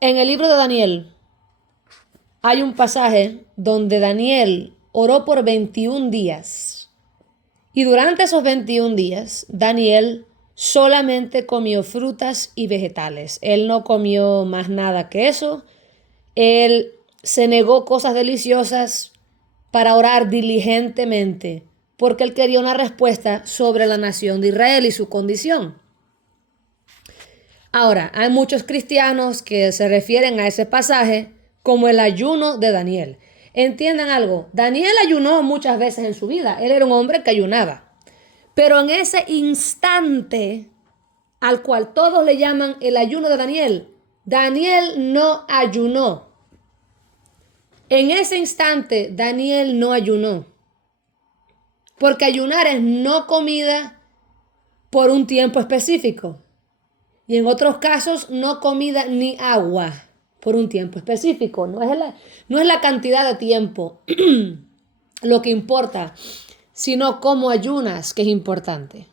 En el libro de Daniel hay un pasaje donde Daniel oró por 21 días. Y durante esos 21 días, Daniel solamente comió frutas y vegetales. Él no comió más nada que eso. Él se negó cosas deliciosas para orar diligentemente, porque él quería una respuesta sobre la nación de Israel y su condición. Ahora, hay muchos cristianos que se refieren a ese pasaje como el ayuno de Daniel. Entiendan algo, Daniel ayunó muchas veces en su vida, él era un hombre que ayunaba, pero en ese instante al cual todos le llaman el ayuno de Daniel, Daniel no ayunó. En ese instante Daniel no ayunó, porque ayunar es no comida por un tiempo específico. Y en otros casos, no comida ni agua por un tiempo específico. No es la cantidad de tiempo lo que importa, sino cómo ayunas, que es importante.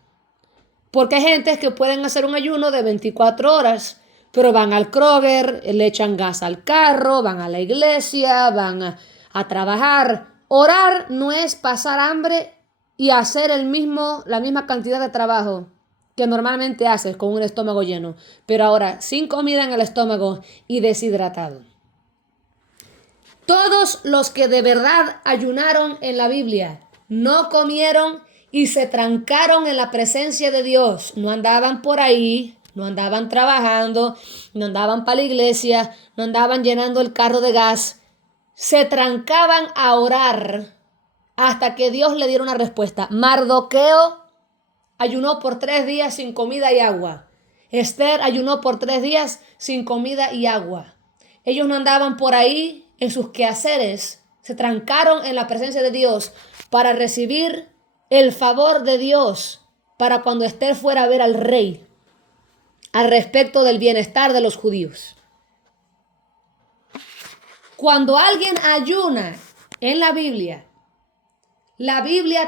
Porque hay gente que pueden hacer un ayuno de 24 horas, pero van al Kroger, le echan gas al carro, van a la iglesia, van a trabajar. Orar no es pasar hambre y hacer la misma cantidad de trabajo que normalmente haces con un estómago lleno, pero ahora sin comida en el estómago y deshidratado. Todos los que de verdad ayunaron en la Biblia no comieron y se trancaron en la presencia de Dios. No andaban por ahí, no andaban trabajando, no andaban para la iglesia, no andaban llenando el carro de gas. Se trancaban a orar hasta que Dios le diera una respuesta. Mardoqueo ayunó por 3 días sin comida y agua. Esther ayunó por 3 días sin comida y agua. Ellos no andaban por ahí en sus quehaceres, se trancaron en la presencia de Dios para recibir el favor de Dios para cuando Esther fuera a ver al rey al respecto del bienestar de los judíos. Cuando alguien ayuna en la Biblia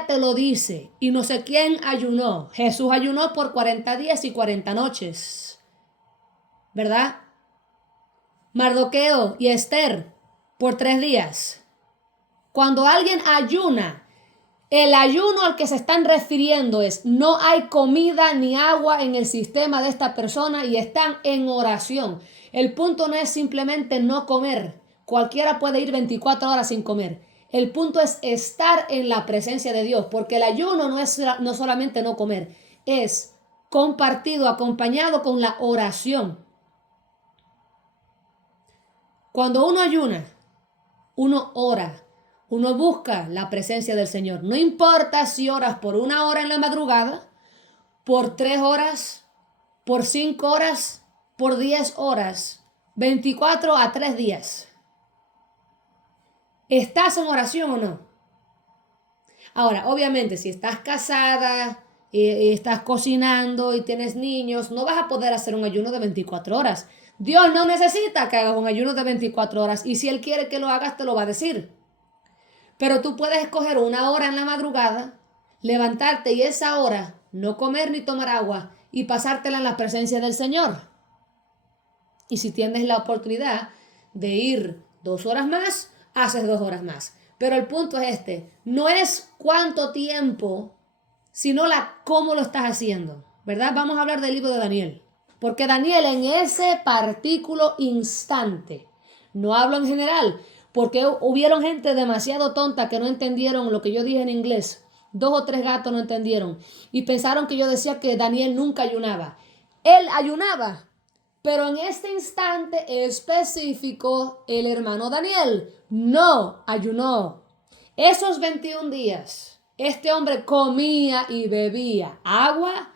te lo dice, y no sé quién ayunó. Jesús ayunó por 40 días y 40 noches, ¿verdad? Mardoqueo y Esther por 3 días. Cuando alguien ayuna, el ayuno al que se están refiriendo es: no hay comida ni agua en el sistema de esta persona y están en oración. El punto no es simplemente no comer. Cualquiera puede ir 24 horas sin comer. El punto es estar en la presencia de Dios, porque el ayuno no solamente no comer, es compartido, acompañado con la oración. Cuando uno ayuna, uno ora, uno busca la presencia del Señor. No importa si oras por 1 hora en la madrugada, por 3 horas, por 5 horas, por 10 horas, 24 a 3 días. ¿Estás en oración o no? Ahora, obviamente, si estás casada y estás cocinando y tienes niños, no vas a poder hacer un ayuno de 24 horas. Dios no necesita que hagas un ayuno de 24 horas, y si Él quiere que lo hagas, te lo va a decir. Pero tú puedes escoger 1 hora en la madrugada, levantarte y esa hora no comer ni tomar agua y pasártela en la presencia del Señor. Y si tienes la oportunidad de ir 2 horas más, haces 2 horas más. Pero el punto es no es cuánto tiempo, sino cómo lo estás haciendo, ¿verdad? Vamos a hablar del libro de Daniel. Porque Daniel, en ese partículo instante, no hablo en general, porque hubieron gente demasiado tonta que no entendieron lo que yo dije en inglés. 2 o 3 gatos no entendieron y pensaron que yo decía que Daniel nunca ayunaba. Él ayunaba, pero en este instante específico, el hermano Daniel no ayunó. Esos 21 días, este hombre comía y bebía agua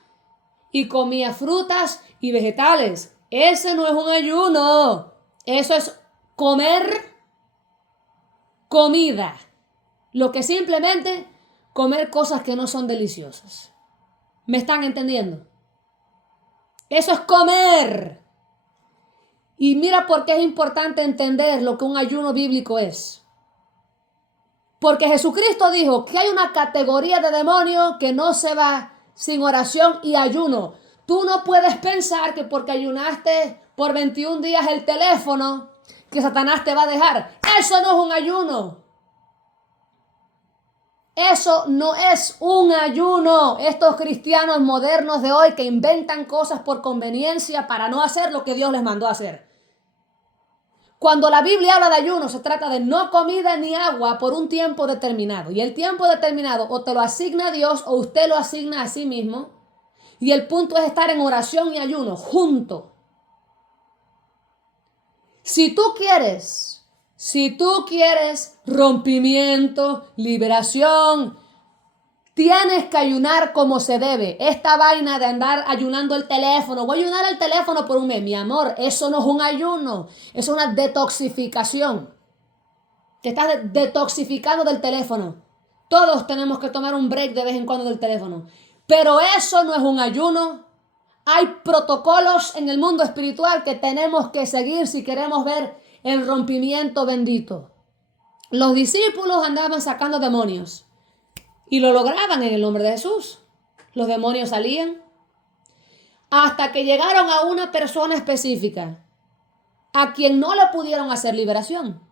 y comía frutas y vegetales. Ese no es un ayuno. Eso es comer comida. Lo que simplemente comer cosas que no son deliciosas. ¿Me están entendiendo? Eso es comer. Y mira por qué es importante entender lo que un ayuno bíblico es. Porque Jesucristo dijo que hay una categoría de demonios que no se va sin oración y ayuno. Tú no puedes pensar que porque ayunaste por 21 días el teléfono, que Satanás te va a dejar. Eso no es un ayuno. Eso no es un ayuno. Estos cristianos modernos de hoy que inventan cosas por conveniencia para no hacer lo que Dios les mandó a hacer. Cuando la Biblia habla de ayuno, se trata de no comida ni agua por un tiempo determinado. Y el tiempo determinado o te lo asigna Dios o usted lo asigna a sí mismo. Y el punto es estar en oración y ayuno juntos. Si tú quieres rompimiento, liberación, tienes que ayunar como se debe. Esta vaina de andar ayunando el teléfono, voy a ayunar el teléfono por un mes, mi amor, eso no es un ayuno, es una detoxificación. Te estás detoxificando del teléfono. Todos tenemos que tomar un break de vez en cuando del teléfono. Pero eso no es un ayuno. Hay protocolos en el mundo espiritual que tenemos que seguir si queremos ver el rompimiento bendito. Los discípulos andaban sacando demonios y lo lograban en el nombre de Jesús. Los demonios salían hasta que llegaron a una persona específica a quien no le pudieron hacer liberación.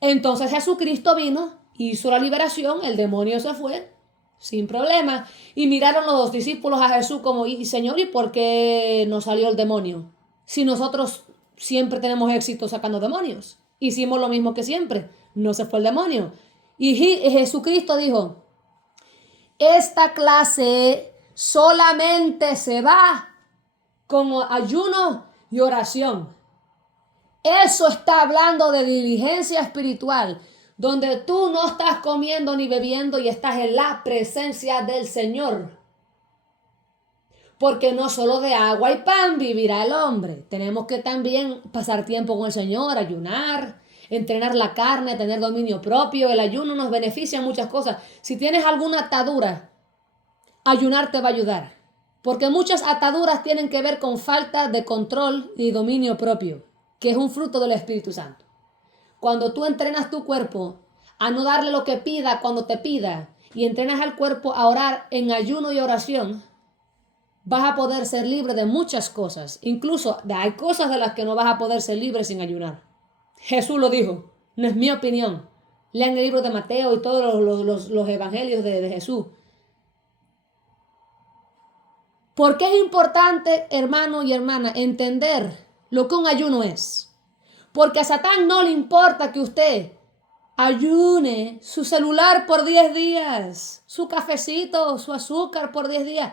Entonces Jesucristo vino, hizo la liberación, el demonio se fue sin problema. Y miraron los dos discípulos a Jesús como, Señor, ¿y por qué no salió el demonio? Si nosotros siempre tenemos éxito sacando demonios. Hicimos lo mismo que siempre. No se fue el demonio. Y Jesucristo dijo, esta clase solamente se va con ayuno y oración. Eso está hablando de diligencia espiritual, donde tú no estás comiendo ni bebiendo y estás en la presencia del Señor. Porque no solo de agua y pan vivirá el hombre. Tenemos que también pasar tiempo con el Señor, ayunar, entrenar la carne, tener dominio propio. El ayuno nos beneficia en muchas cosas. Si tienes alguna atadura, ayunar te va a ayudar. Porque muchas ataduras tienen que ver con falta de control y dominio propio, que es un fruto del Espíritu Santo. Cuando tú entrenas tu cuerpo a no darle lo que pida cuando te pida y entrenas al cuerpo a orar en ayuno y oración, vas a poder ser libre de muchas cosas. Incluso hay cosas de las que no vas a poder ser libre sin ayunar. Jesús lo dijo, no es mi opinión. Lean el libro de Mateo y todos los evangelios de Jesús. ¿Por qué es importante, hermano y hermana, entender lo que un ayuno es? Porque a Satán no le importa que usted ayune su celular por 10 días, su cafecito, su azúcar por 10 días.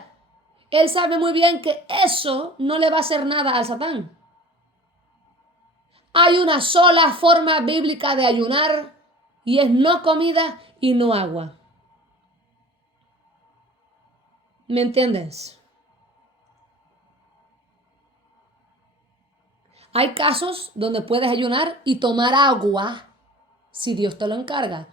Él sabe muy bien que eso no le va a hacer nada al Satán. Hay una sola forma bíblica de ayunar y es no comida y no agua. ¿Me entiendes? Hay casos donde puedes ayunar y tomar agua si Dios te lo encarga.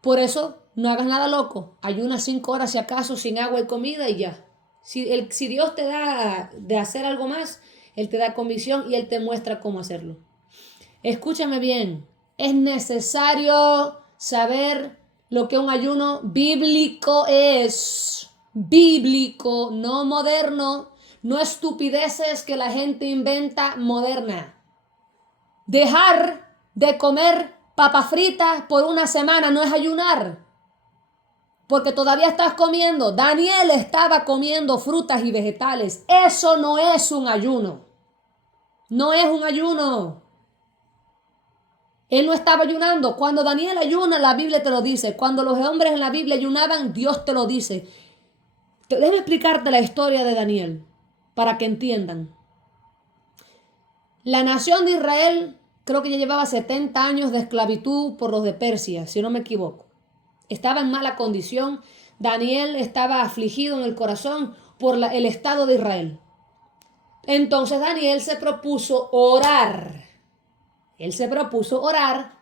Por eso no hagas nada loco. Ayuna 5 horas si acaso sin agua y comida y ya. Si Dios te da de hacer algo más, Él te da convicción y Él te muestra cómo hacerlo. Escúchame bien. Es necesario saber lo que un ayuno bíblico es. Bíblico, no moderno. No estupideces que la gente inventa moderna. Dejar de comer papas fritas por una semana no es ayunar. Porque todavía estás comiendo. Daniel estaba comiendo frutas y vegetales. Eso no es un ayuno. No es un ayuno. Él no estaba ayunando. Cuando Daniel ayuna, la Biblia te lo dice. Cuando los hombres en la Biblia ayunaban, Dios te lo dice. Déjame explicarte la historia de Daniel para que entiendan. La nación de Israel creo que ya llevaba 70 años de esclavitud por los de Persia, si no me equivoco. Estaba en mala condición. Daniel estaba afligido en el corazón por el estado de Israel. Entonces Daniel se propuso orar. Él se propuso orar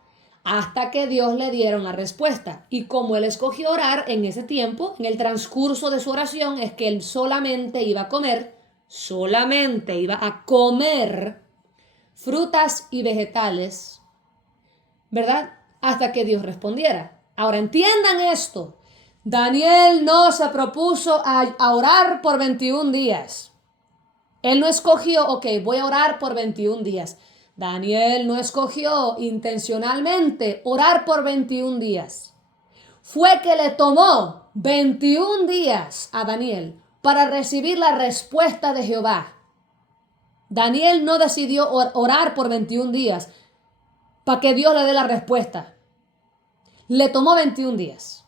hasta que Dios le diera una respuesta. Y como él escogió orar en ese tiempo, en el transcurso de su oración, es que él solamente iba a comer frutas y vegetales, ¿verdad? Hasta que Dios respondiera. Ahora entiendan esto. Daniel no se propuso a orar por 21 días. Él no escogió, ok, voy a orar por 21 días. Daniel no escogió intencionalmente orar por 21 días. Fue que le tomó 21 días a Daniel para recibir la respuesta de Jehová. Daniel no decidió orar por 21 días para que Dios le dé la respuesta. Le tomó 21 días.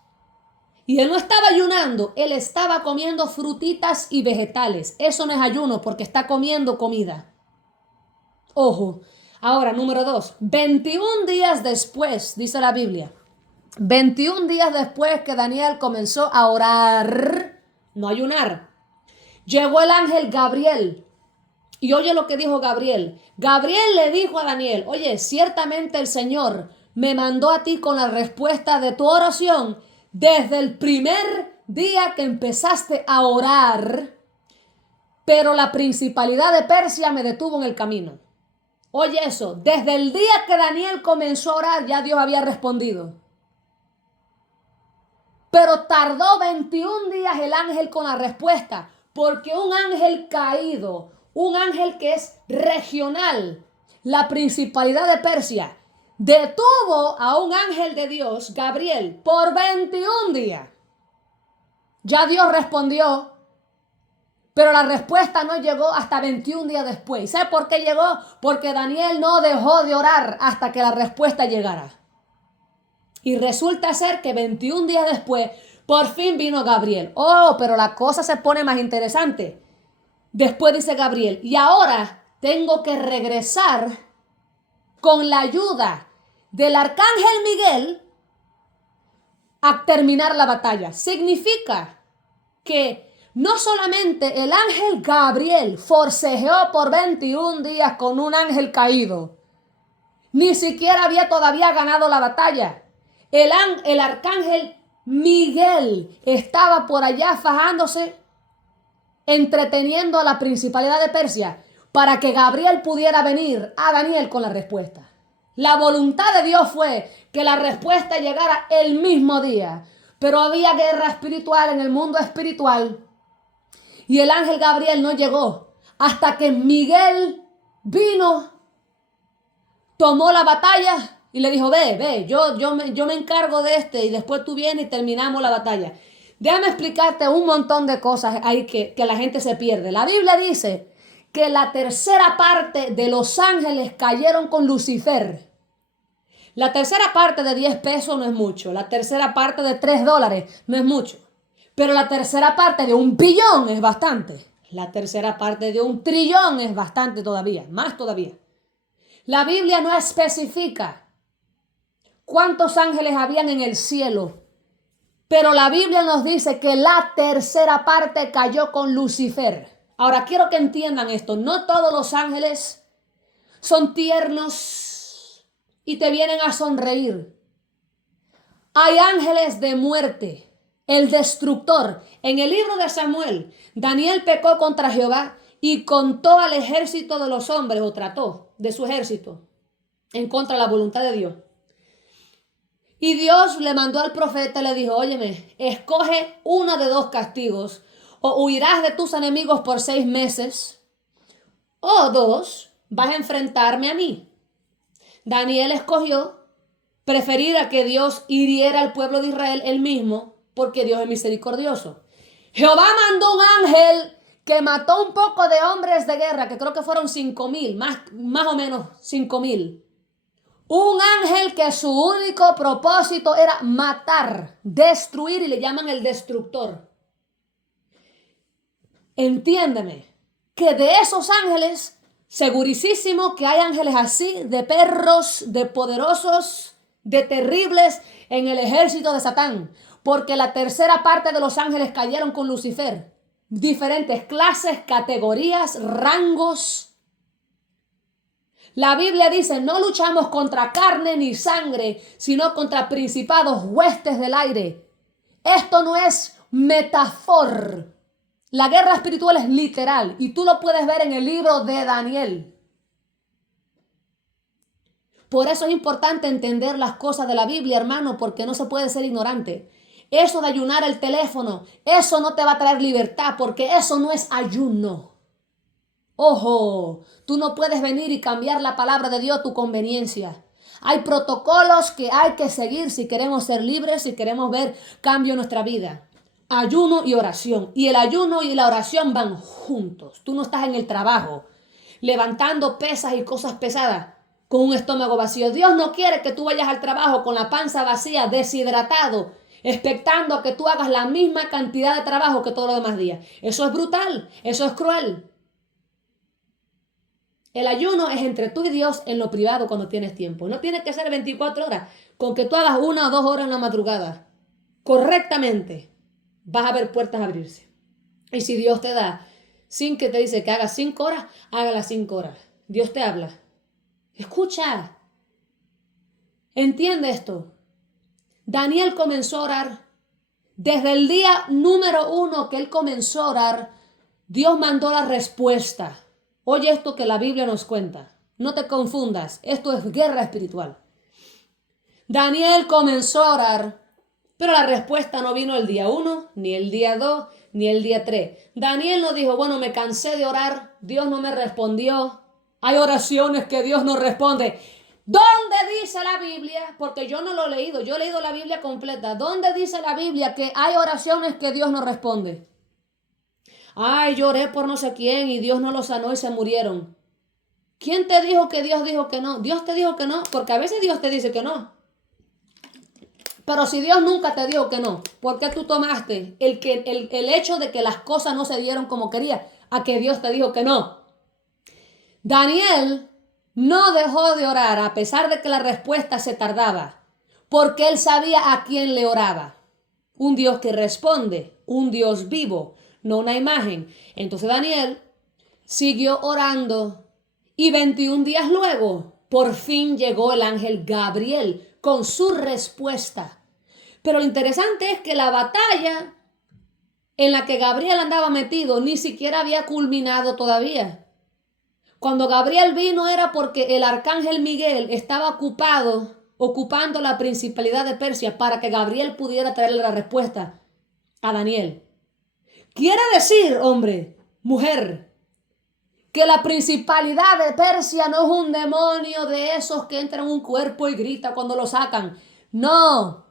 Y él no estaba ayunando, él estaba comiendo frutitas y vegetales. Eso no es ayuno porque está comiendo comida. Ojo. Ahora, número 2. 21 días después, dice la Biblia. 21 días después que Daniel comenzó a orar, no ayunar, llegó el ángel Gabriel. Y oye lo que dijo Gabriel. Gabriel le dijo a Daniel, oye, ciertamente el Señor me mandó a ti con la respuesta de tu oración desde el primer día que empezaste a orar, pero la principalidad de Persia me detuvo en el camino. Oye eso, desde el día que Daniel comenzó a orar ya Dios había respondido. Pero tardó 21 días el ángel con la respuesta, porque un ángel caído, un ángel que es regional, la principalidad de Persia, detuvo a un ángel de Dios, Gabriel, por 21 días. Ya Dios respondió, pero la respuesta no llegó hasta 21 días después. ¿Sabe por qué llegó? Porque Daniel no dejó de orar hasta que la respuesta llegara. Y resulta ser que 21 días después, por fin vino Gabriel. Oh, pero la cosa se pone más interesante. Después dice Gabriel, y ahora tengo que regresar con la ayuda del arcángel Miguel a terminar la batalla. Significa que no solamente el ángel Gabriel forcejeó por 21 días con un ángel caído, ni siquiera había todavía ganado la batalla. El arcángel Miguel estaba por allá fajándose, entreteniendo a la principalidad de Persia para que Gabriel pudiera venir a Daniel con la respuesta. La voluntad de Dios fue que la respuesta llegara el mismo día, pero había guerra espiritual en el mundo espiritual y el ángel Gabriel no llegó hasta que Miguel vino, tomó la batalla y le dijo, ve, yo me encargo de y después tú vienes y terminamos la batalla. Déjame explicarte un montón de cosas ahí que la gente se pierde. La Biblia dice que la tercera parte de los ángeles cayeron con Lucifer. La tercera parte de 10 pesos no es mucho. La tercera parte de $3 no es mucho. Pero la tercera parte de 1 billón es bastante. La tercera parte de 1 trillón es bastante todavía, más todavía. La Biblia no especifica cuántos ángeles habían en el cielo, pero la Biblia nos dice que la tercera parte cayó con Lucifer. Ahora quiero que entiendan esto, no todos los ángeles son tiernos y te vienen a sonreír. Hay ángeles de muerte, el destructor. En el libro de Samuel, Daniel pecó contra Jehová y contó al ejército de los hombres, o trató de su ejército, en contra de la voluntad de Dios. Y Dios le mandó al profeta y le dijo, óyeme, escoge uno de 2 castigos. O huirás de tus enemigos por 6 meses. O 2, vas a enfrentarme a mí. Daniel escogió preferir a que Dios hiriera al pueblo de Israel él mismo, porque Dios es misericordioso. Jehová mandó un ángel que mató un poco de hombres de guerra, que creo que fueron 5,000, más o menos 5,000. Un ángel que su único propósito era matar, destruir, y le llaman el destructor. Entiéndeme que de esos ángeles, segurísimo que hay ángeles así, de perros, de poderosos, de terribles en el ejército de Satán, porque la tercera parte de los ángeles cayeron con Lucifer. Diferentes clases, categorías, rangos. La Biblia dice, no luchamos contra carne ni sangre, sino contra principados, huestes del aire. Esto no es metáfora. La guerra espiritual es literal y tú lo puedes ver en el libro de Daniel. Por eso es importante entender las cosas de la Biblia, hermano, porque no se puede ser ignorante. Eso de ayunar el teléfono, eso no te va a traer libertad porque eso no es ayuno. Ojo, tú no puedes venir y cambiar la palabra de Dios a tu conveniencia. Hay protocolos que hay que seguir si queremos ser libres, si queremos ver cambio en nuestra vida. Ayuno y oración. Y el ayuno y la oración van juntos. Tú no estás en el trabajo levantando pesas y cosas pesadas con un estómago vacío. Dios no quiere que tú vayas al trabajo con la panza vacía, deshidratado, expectando a que tú hagas la misma cantidad de trabajo que todos los demás días. Eso es brutal, eso es cruel. El ayuno es entre tú y Dios en lo privado cuando tienes tiempo. No tiene que ser 24 horas. Con que tú hagas 1 o 2 horas en la madrugada correctamente, vas a ver puertas abrirse. Y si Dios te da, sin que te dice que hagas 5 horas, haga las 5 horas. Dios te habla. Escucha. Entiende esto. Daniel comenzó a orar. Desde el día número 1 que él comenzó a orar, Dios mandó la respuesta. Oye esto que la Biblia nos cuenta. No te confundas. Esto es guerra espiritual. Daniel comenzó a orar, pero la respuesta no vino el día 1, ni el día 2, ni el día 3. Daniel no dijo, bueno, me cansé de orar, Dios no me respondió. Hay oraciones que Dios no responde. ¿Dónde dice la Biblia? Porque yo no lo he leído, yo he leído la Biblia completa. ¿Dónde dice la Biblia que hay oraciones que Dios no responde? Ay, lloré por no sé quién y Dios no los sanó y se murieron. ¿Quién te dijo que Dios dijo que no? Dios te dijo que no, porque a veces Dios te dice que no. Pero si Dios nunca te dijo que no, ¿por qué tú tomaste el hecho de que las cosas no se dieron como quería a que Dios te dijo que no? Daniel no dejó de orar a pesar de que la respuesta se tardaba, porque él sabía a quién le oraba. Un Dios que responde, un Dios vivo, no una imagen. Entonces Daniel siguió orando y 21 días luego, por fin llegó el ángel Gabriel con su respuesta. Pero lo interesante es que la batalla en la que Gabriel andaba metido ni siquiera había culminado todavía. Cuando Gabriel vino era porque el arcángel Miguel estaba ocupando la principalidad de Persia para que Gabriel pudiera traerle la respuesta a Daniel. Quiere decir, hombre, mujer, que la principalidad de Persia no es un demonio de esos que entran en un cuerpo y grita cuando lo sacan. No,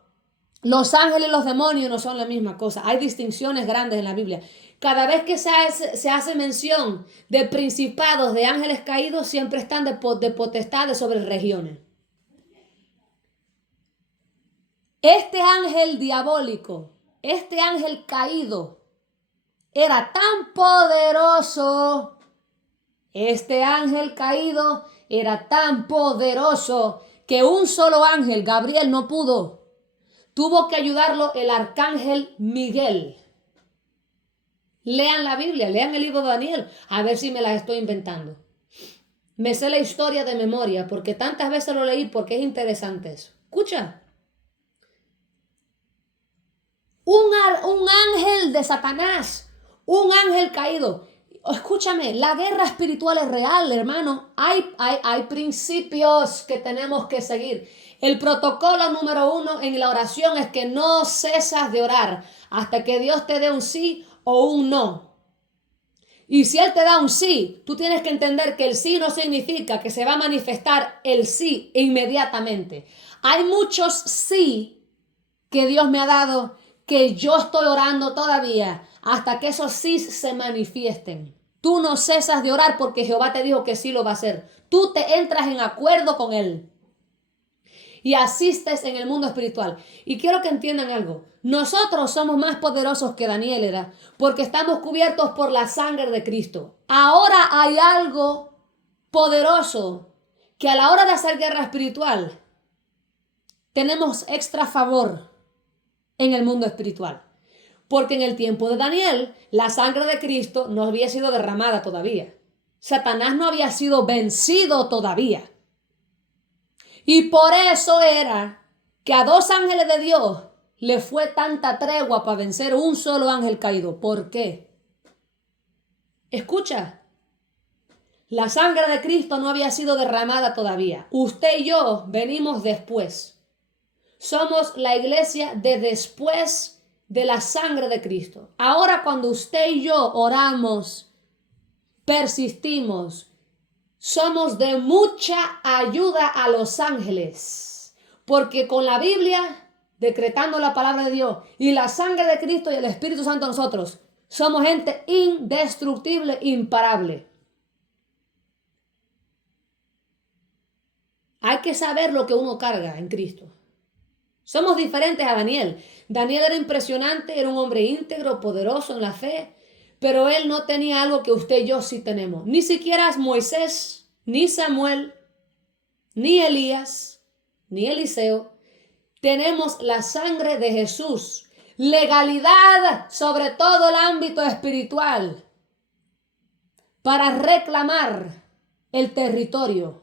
los ángeles y los demonios no son la misma cosa. Hay distinciones grandes en la Biblia. Cada vez que se hace mención de principados, de ángeles caídos, siempre están de potestades sobre regiones. Este ángel diabólico, este ángel caído, era tan poderoso. Este ángel caído era tan poderoso que un solo ángel, Gabriel, no pudo. Tuvo que ayudarlo el arcángel Miguel. Lean la Biblia, lean el libro de Daniel, a ver si me las estoy inventando. Me sé la historia de memoria porque tantas veces lo leí porque es interesante eso. Escucha. Un ángel de Satanás, un ángel caído. Escúchame, la guerra espiritual es real, hermano. Hay principios que tenemos que seguir. El protocolo número 1 en la oración es que no cesas de orar hasta que Dios te dé un sí o un no. Y si Él te da un sí, tú tienes que entender que el sí no significa que se va a manifestar el sí inmediatamente. Hay muchos sí que Dios me ha dado que yo estoy orando todavía hasta que esos sí se manifiesten. Tú no cesas de orar porque Jehová te dijo que sí lo va a hacer. Tú te entras en acuerdo con Él y asistes en el mundo espiritual. Y quiero que entiendan algo. Nosotros somos más poderosos que Daniel era porque estamos cubiertos por la sangre de Cristo. Ahora hay algo poderoso que a la hora de hacer guerra espiritual tenemos extra favor en el mundo espiritual. Porque en el tiempo de Daniel, la sangre de Cristo no había sido derramada todavía. Satanás no había sido vencido todavía. Y por eso era que a 2 ángeles de Dios le fue tanta tregua para vencer un solo ángel caído. ¿Por qué? Escucha, la sangre de Cristo no había sido derramada todavía. Usted y yo venimos después. Somos la iglesia de después de la sangre de Cristo. Ahora cuando usted y yo oramos, persistimos, somos de mucha ayuda a los ángeles, porque con la Biblia, decretando la palabra de Dios y la sangre de Cristo y el Espíritu Santo nosotros, somos gente indestructible, imparable. Hay que saber lo que uno carga en Cristo. Somos diferentes a Daniel. Daniel era impresionante, era un hombre íntegro, poderoso en la fe, pero él no tenía algo que usted y yo sí tenemos. Ni siquiera Moisés, ni Samuel, ni Elías, ni Eliseo. Tenemos la sangre de Jesús. Legalidad sobre todo el ámbito espiritual para reclamar el territorio.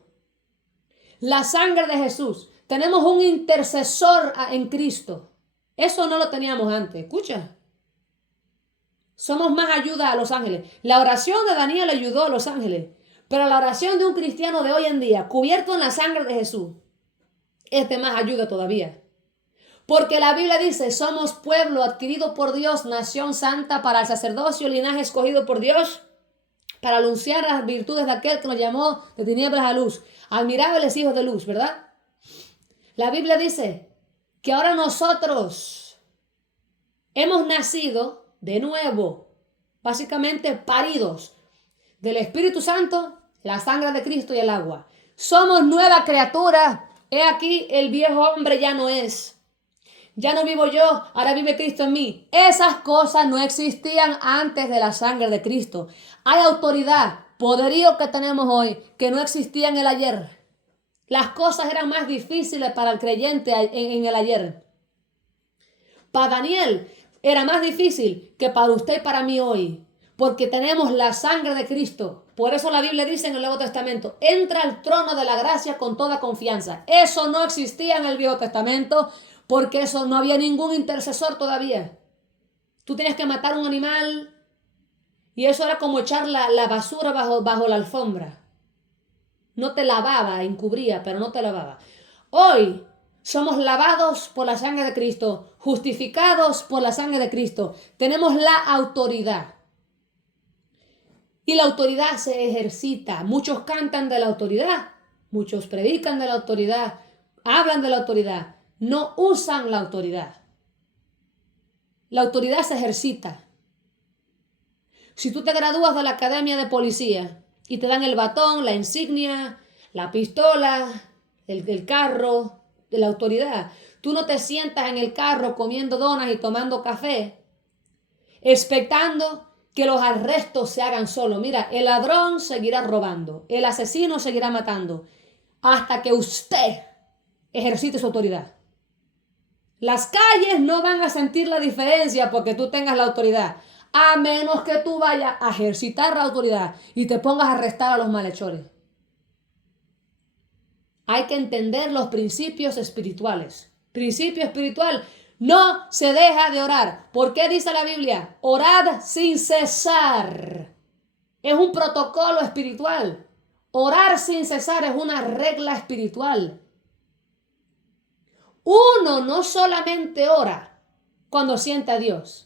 La sangre de Jesús. Tenemos un intercesor en Cristo. Eso no lo teníamos antes. Escucha. Somos más ayuda a los ángeles. La oración de Daniel ayudó a los ángeles. Pero la oración de un cristiano de hoy en día, cubierto en la sangre de Jesús, es de más ayuda todavía. Porque la Biblia dice, somos pueblo adquirido por Dios, nación santa, para el sacerdocio, linaje escogido por Dios, para anunciar las virtudes de aquel que nos llamó de tinieblas a luz. Admirables hijos de luz, ¿verdad? La Biblia dice que ahora nosotros hemos nacido de nuevo, básicamente paridos del Espíritu Santo, la sangre de Cristo y el agua. Somos nueva criatura. He aquí, el viejo hombre ya no es. Ya no vivo yo, ahora vive Cristo en mí. Esas cosas no existían antes de la sangre de Cristo. Hay autoridad, poderío que tenemos hoy, que no existía en el ayer. Las cosas eran más difíciles para el creyente en el ayer. Para Daniel era más difícil que para usted y para mí hoy, porque tenemos la sangre de Cristo. Por eso la Biblia dice en el Nuevo Testamento, entra al trono de la gracia con toda confianza. Eso no existía en el Viejo Testamento, porque eso no había ningún intercesor todavía. Tú tenías que matar un animal y eso era como echar la basura bajo la alfombra. No te lavaba, encubría, pero no te lavaba. Hoy somos lavados por la sangre de Cristo, justificados por la sangre de Cristo. Tenemos la autoridad. Y la autoridad se ejercita. Muchos cantan de la autoridad, muchos predican de la autoridad, hablan de la autoridad, no usan la autoridad. La autoridad se ejercita. Si tú te gradúas de la academia de policía y te dan el batón, la insignia, la pistola, el carro de la autoridad, tú no te sientas en el carro comiendo donas y tomando café, expectando que los arrestos se hagan solo. Mira, el ladrón seguirá robando, el asesino seguirá matando, hasta que usted ejercite su autoridad. Las calles no van a sentir la diferencia porque tú tengas la autoridad, a menos que tú vayas a ejercitar la autoridad y te pongas a arrestar a los malhechores. Hay que entender los principios espirituales. Principio espiritual, no se deja de orar. ¿Por qué dice la Biblia? Orad sin cesar. Es un protocolo espiritual. Orar sin cesar es una regla espiritual. Uno no solamente ora cuando siente a Dios.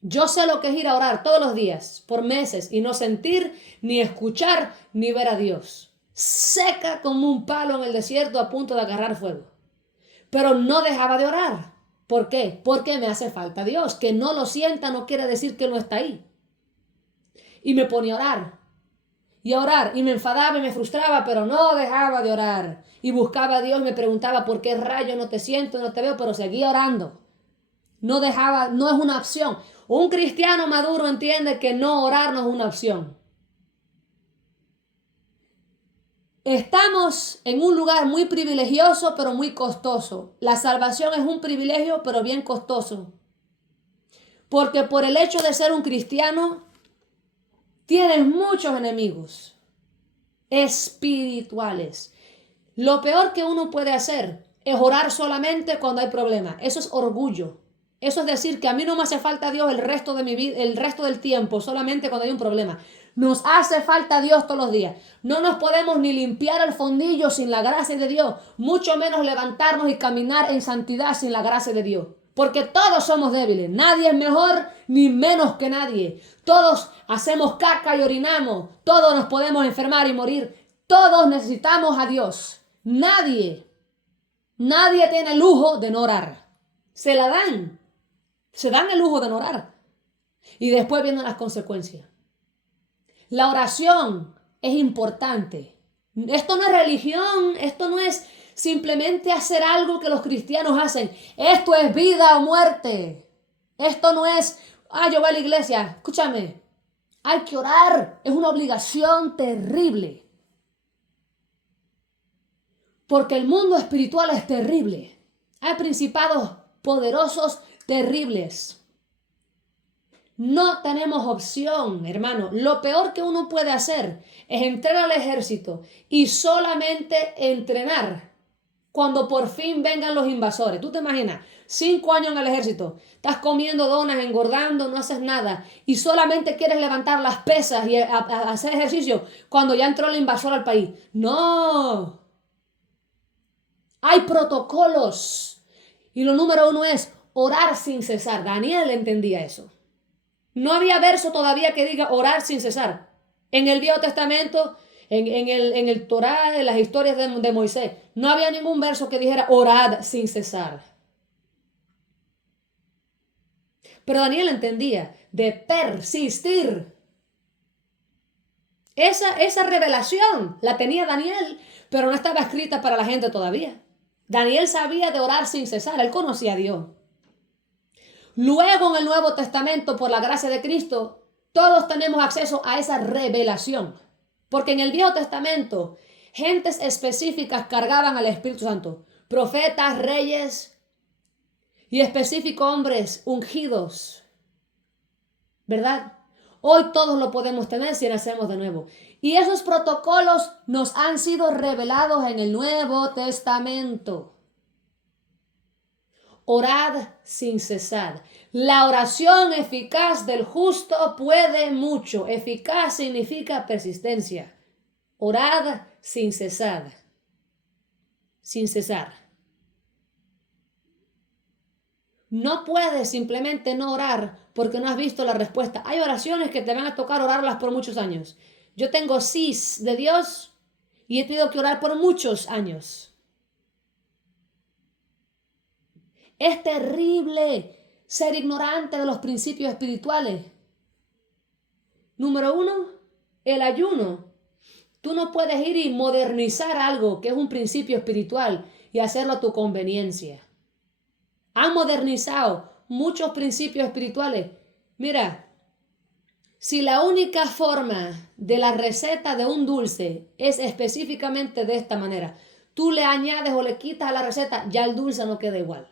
Yo sé lo que es ir a orar todos los días, por meses, y no sentir, ni escuchar, ni ver a Dios. Seca como un palo en el desierto a punto de agarrar fuego. Pero no dejaba de orar. ¿Por qué? Porque me hace falta Dios. Que no lo sienta no quiere decir que no está ahí. Y me ponía a orar. Y a orar. Y me enfadaba y me frustraba, pero no dejaba de orar. Y buscaba a Dios y me preguntaba por qué rayo no te siento, no te veo, pero seguía orando. No dejaba, no es una opción. Un cristiano maduro entiende que no orar no es una opción. Estamos en un lugar muy privilegioso, pero muy costoso. La salvación es un privilegio, pero bien costoso. Porque por el hecho de ser un cristiano, tienes muchos enemigos espirituales. Lo peor que uno puede hacer es orar solamente cuando hay problemas. Eso es orgullo. Eso es decir, que a mí no me hace falta Dios el resto de mi vida, el resto del tiempo, solamente cuando hay un problema. Nos hace falta Dios todos los días. No nos podemos ni limpiar el fondillo sin la gracia de Dios, mucho menos levantarnos y caminar en santidad sin la gracia de Dios. Porque todos somos débiles. Nadie es mejor ni menos que nadie. Todos hacemos caca y orinamos. Todos nos podemos enfermar y morir. Todos necesitamos a Dios. Nadie tiene el lujo de no orar. Se la dan. Se dan el lujo de no orar. Y después vienen las consecuencias. La oración es importante. Esto no es religión, esto no es simplemente hacer algo que los cristianos hacen. Esto es vida o muerte. Esto no es, yo voy a la iglesia. Escúchame, hay que orar. Es una obligación terrible. Porque el mundo espiritual es terrible. Hay principados poderosos terribles. No tenemos opción, hermano. Lo peor que uno puede hacer es entrar al ejército y solamente entrenar cuando por fin vengan los invasores. ¿Tú te imaginas? 5 años en el ejército, estás comiendo donas, engordando, no haces nada y solamente quieres levantar las pesas y hacer ejercicio cuando ya entró el invasor al país. No. Hay protocolos y lo número 1 es orar sin cesar. Daniel entendía eso. No había verso todavía que diga orar sin cesar. En el Viejo Testamento, en el Torá, en las historias de Moisés, no había ningún verso que dijera orad sin cesar. Pero Daniel entendía de persistir. Esa revelación la tenía Daniel, pero no estaba escrita para la gente todavía. Daniel sabía de orar sin cesar, él conocía a Dios. Luego en el Nuevo Testamento, por la gracia de Cristo, todos tenemos acceso a esa revelación. Porque en el Viejo Testamento, gentes específicas cargaban al Espíritu Santo. Profetas, reyes y específicos hombres ungidos. ¿Verdad? Hoy todos lo podemos tener si nacemos de nuevo. Y esos protocolos nos han sido revelados en el Nuevo Testamento. Orad sin cesar. La oración eficaz del justo puede mucho. Eficaz significa persistencia. Orad sin cesar. Sin cesar. No puedes simplemente no orar porque no has visto la respuesta. Hay oraciones que te van a tocar orarlas por muchos años. Yo tengo sís de Dios y he tenido que orar por muchos años. Es terrible ser ignorante de los principios espirituales. Número 1, el ayuno. Tú no puedes ir y modernizar algo que es un principio espiritual y hacerlo a tu conveniencia. Han modernizado muchos principios espirituales. Mira, si la única forma de la receta de un dulce es específicamente de esta manera, tú le añades o le quitas a la receta, ya el dulce no queda igual.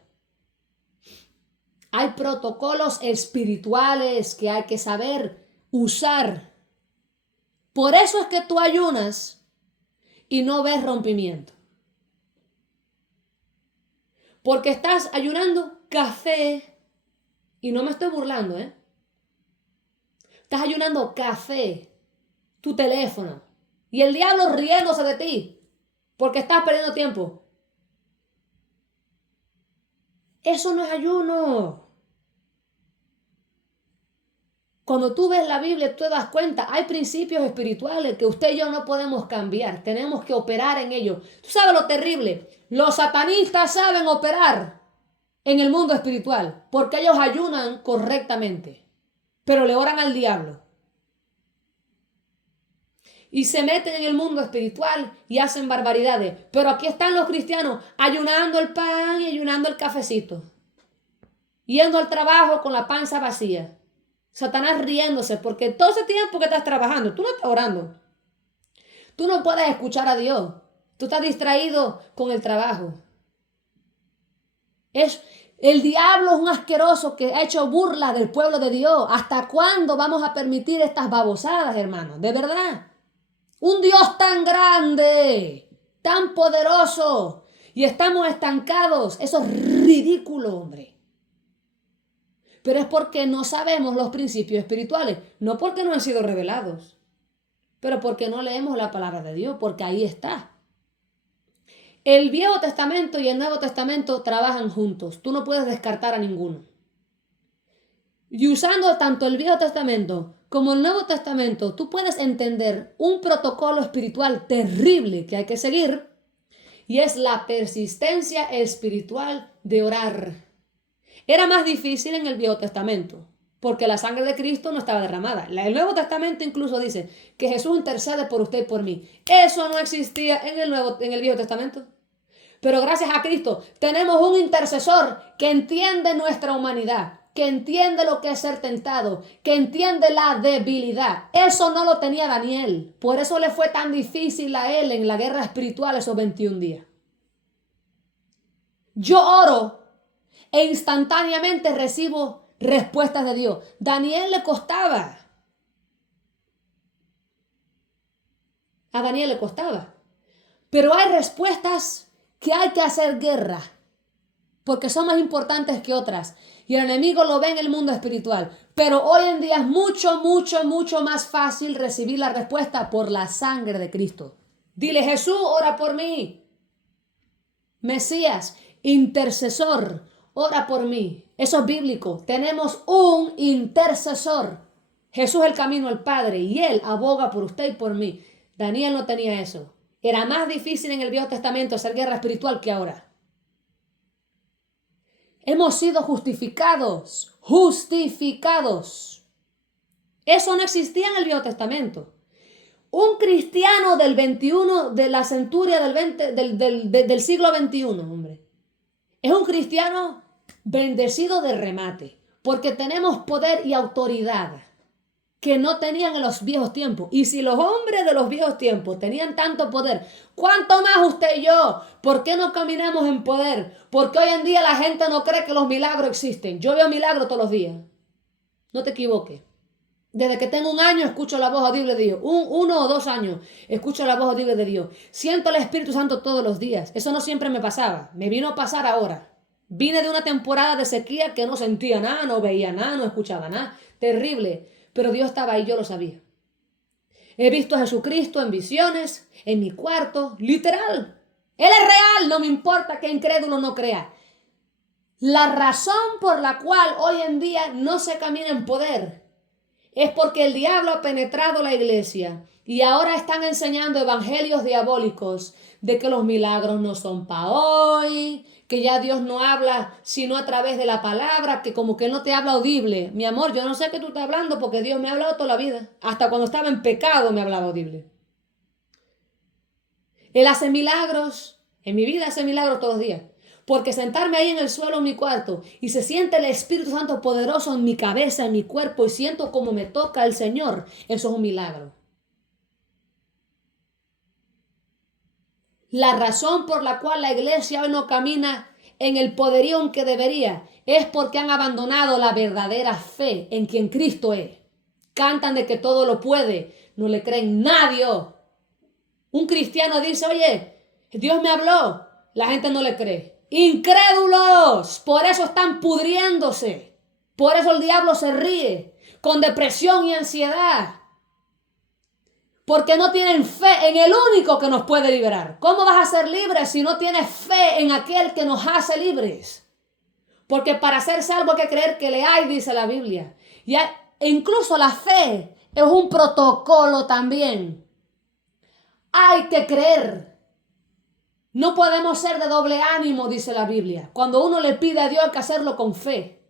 Hay protocolos espirituales que hay que saber usar. Por eso es que tú ayunas y no ves rompimiento. Porque estás ayunando café. Y no me estoy burlando, ¿eh? Estás ayunando café, tu teléfono. Y el diablo riéndose de ti. Porque estás perdiendo tiempo. Eso no es ayuno. Cuando tú ves la Biblia, tú te das cuenta, hay principios espirituales que usted y yo no podemos cambiar. Tenemos que operar en ellos. ¿Tú sabes lo terrible? Los satanistas saben operar en el mundo espiritual porque ellos ayunan correctamente, pero le oran al diablo. Y se meten en el mundo espiritual y hacen barbaridades. Pero aquí están los cristianos ayunando el pan y ayunando el cafecito. Yendo al trabajo con la panza vacía. Satanás riéndose porque todo ese tiempo que estás trabajando, tú no estás orando. Tú no puedes escuchar a Dios. Tú estás distraído con el trabajo. El diablo es un asqueroso que ha hecho burla del pueblo de Dios. ¿Hasta cuándo vamos a permitir estas babosadas, hermanos? De verdad. Un Dios tan grande, tan poderoso, y estamos estancados. Eso es ridículo, hombre. Pero es porque no sabemos los principios espirituales, no porque no han sido revelados, pero porque no leemos la palabra de Dios, porque ahí está. El Viejo Testamento y el Nuevo Testamento trabajan juntos. Tú no puedes descartar a ninguno. Y usando tanto el Viejo Testamento como el Nuevo Testamento, tú puedes entender un protocolo espiritual terrible que hay que seguir, y es la persistencia espiritual de orar. Era más difícil en el Viejo Testamento, porque la sangre de Cristo no estaba derramada. El Nuevo Testamento incluso dice que Jesús intercede por usted y por mí. Eso no existía en el Viejo Testamento. Pero gracias a Cristo tenemos un intercesor que entiende nuestra humanidad, que entiende lo que es ser tentado, que entiende la debilidad. Eso no lo tenía Daniel. Por eso le fue tan difícil a él en la guerra espiritual esos 21 días. Yo oro e instantáneamente recibo respuestas de Dios. Daniel le costaba. A Daniel le costaba. Pero hay respuestas que hay que hacer guerra, porque son más importantes que otras. Y el enemigo lo ve en el mundo espiritual. Pero hoy en día es mucho, mucho, mucho más fácil recibir la respuesta por la sangre de Cristo. Dile: Jesús, ora por mí. Mesías, intercesor, ora por mí. Eso es bíblico. Tenemos un intercesor. Jesús es el camino al Padre y Él aboga por usted y por mí. Daniel no tenía eso. Era más difícil en el Viejo Testamento hacer guerra espiritual que ahora. Hemos sido justificados. Justificados. Eso no existía en el Viejo Testamento. Un cristiano del 21, de la centuria del siglo XXI, hombre, es un cristiano bendecido de remate, porque tenemos poder y autoridad que no tenían en los viejos tiempos. Y si los hombres de los viejos tiempos tenían tanto poder, ¿cuánto más usted y yo? ¿Por qué no caminamos en poder? Porque hoy en día la gente no cree que los milagros existen. Yo veo milagros todos los días. No te equivoques. Desde que tengo 1 año escucho la voz audible de Dios. 1 o 2 años escucho la voz audible de Dios. Siento el Espíritu Santo todos los días. Eso no siempre me pasaba. Me vino a pasar ahora. Vine de una temporada de sequía que no sentía nada, no veía nada, no escuchaba nada. Terrible. Pero Dios estaba ahí, yo lo sabía. He visto a Jesucristo en visiones, en mi cuarto, literal. Él es real, no me importa que incrédulo no crea. La razón por la cual hoy en día no se camina en poder es porque el diablo ha penetrado la iglesia y ahora están enseñando evangelios diabólicos de que los milagros no son para hoy, que ya Dios no habla sino a través de la palabra, que como que Él no te habla audible. Mi amor, yo no sé qué tú estás hablando porque Dios me ha hablado toda la vida. Hasta cuando estaba en pecado me hablaba audible. Él hace milagros, en mi vida hace milagros todos los días. Porque sentarme ahí en el suelo en mi cuarto y se siente el Espíritu Santo poderoso en mi cabeza, en mi cuerpo, y siento como me toca el Señor, eso es un milagro. La razón por la cual la iglesia hoy no camina en el poderío en que debería es porque han abandonado la verdadera fe en quien Cristo es. Cantan de que todo lo puede, no le creen nadie. Un cristiano dice: oye, Dios me habló, la gente no le cree. Incrédulos, por eso están pudriéndose, por eso el diablo se ríe, con depresión y ansiedad, porque no tienen fe en el único que nos puede liberar. ¿Cómo vas a ser libre si no tienes fe en aquel que nos hace libres? Porque para ser salvo hay que creer que le hay, dice la Biblia. E incluso la fe es un protocolo también. Hay que creer. No podemos ser de doble ánimo, dice la Biblia. Cuando uno le pide a Dios hay que hacerlo con fe.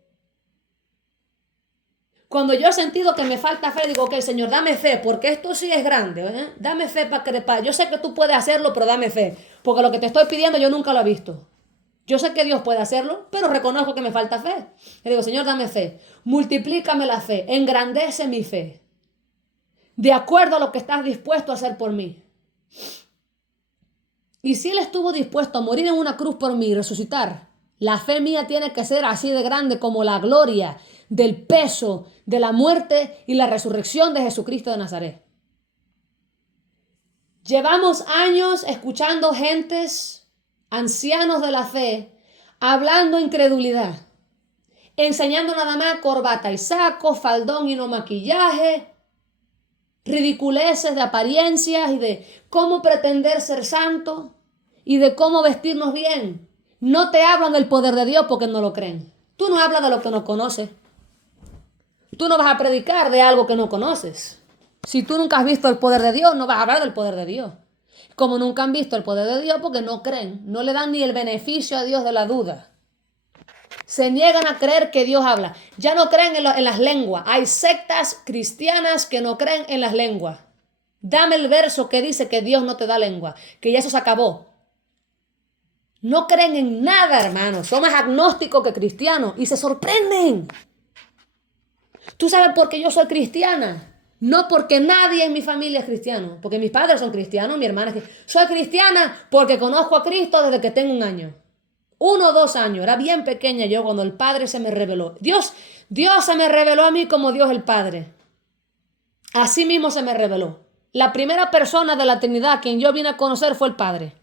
Cuando yo he sentido que me falta fe, digo: ok, Señor, dame fe, porque esto sí es grande. Dame fe para que... Yo sé que tú puedes hacerlo, pero dame fe. Porque lo que te estoy pidiendo yo nunca lo he visto. Yo sé que Dios puede hacerlo, pero reconozco que me falta fe. Le digo: Señor, dame fe. Multiplícame la fe. Engrandece mi fe. De acuerdo a lo que estás dispuesto a hacer por mí. Y si Él estuvo dispuesto a morir en una cruz por mí y resucitar, la fe mía tiene que ser así de grande como la gloria del peso de la muerte y la resurrección de Jesucristo de Nazaret. Llevamos años escuchando gentes, ancianos de la fe, hablando incredulidad. enseñando nada más corbata y saco, faldón y no maquillaje, ridiculeces de apariencias y de cómo pretender ser santo y de cómo vestirnos bien. No te hablan del poder de Dios porque no lo creen. Tú no hablas de lo que no conoces. Tú no vas a predicar de algo que no conoces. Si tú nunca has visto el poder de Dios, no vas a hablar del poder de Dios. Como nunca han visto el poder de Dios porque no creen, no le dan ni el beneficio a Dios de la duda. Se niegan a creer que Dios habla. Ya no creen en las lenguas. Hay sectas cristianas que no creen en las lenguas. Dame el verso que dice que Dios no te da lengua, que ya eso se acabó. No creen en nada, hermanos. Son más agnósticos que cristianos y se sorprenden. ¿Tú sabes por qué yo soy cristiana? No porque nadie en mi familia es cristiano, porque mis padres son cristianos, mi hermana es cristiana. Soy cristiana porque conozco a Cristo desde que tengo 1 año. 1 o 2 años, era bien pequeña yo cuando el Padre se me reveló. Dios se me reveló a mí como Dios el Padre. Así mismo se me reveló. La primera persona de la Trinidad a quien yo vine a conocer fue el Padre.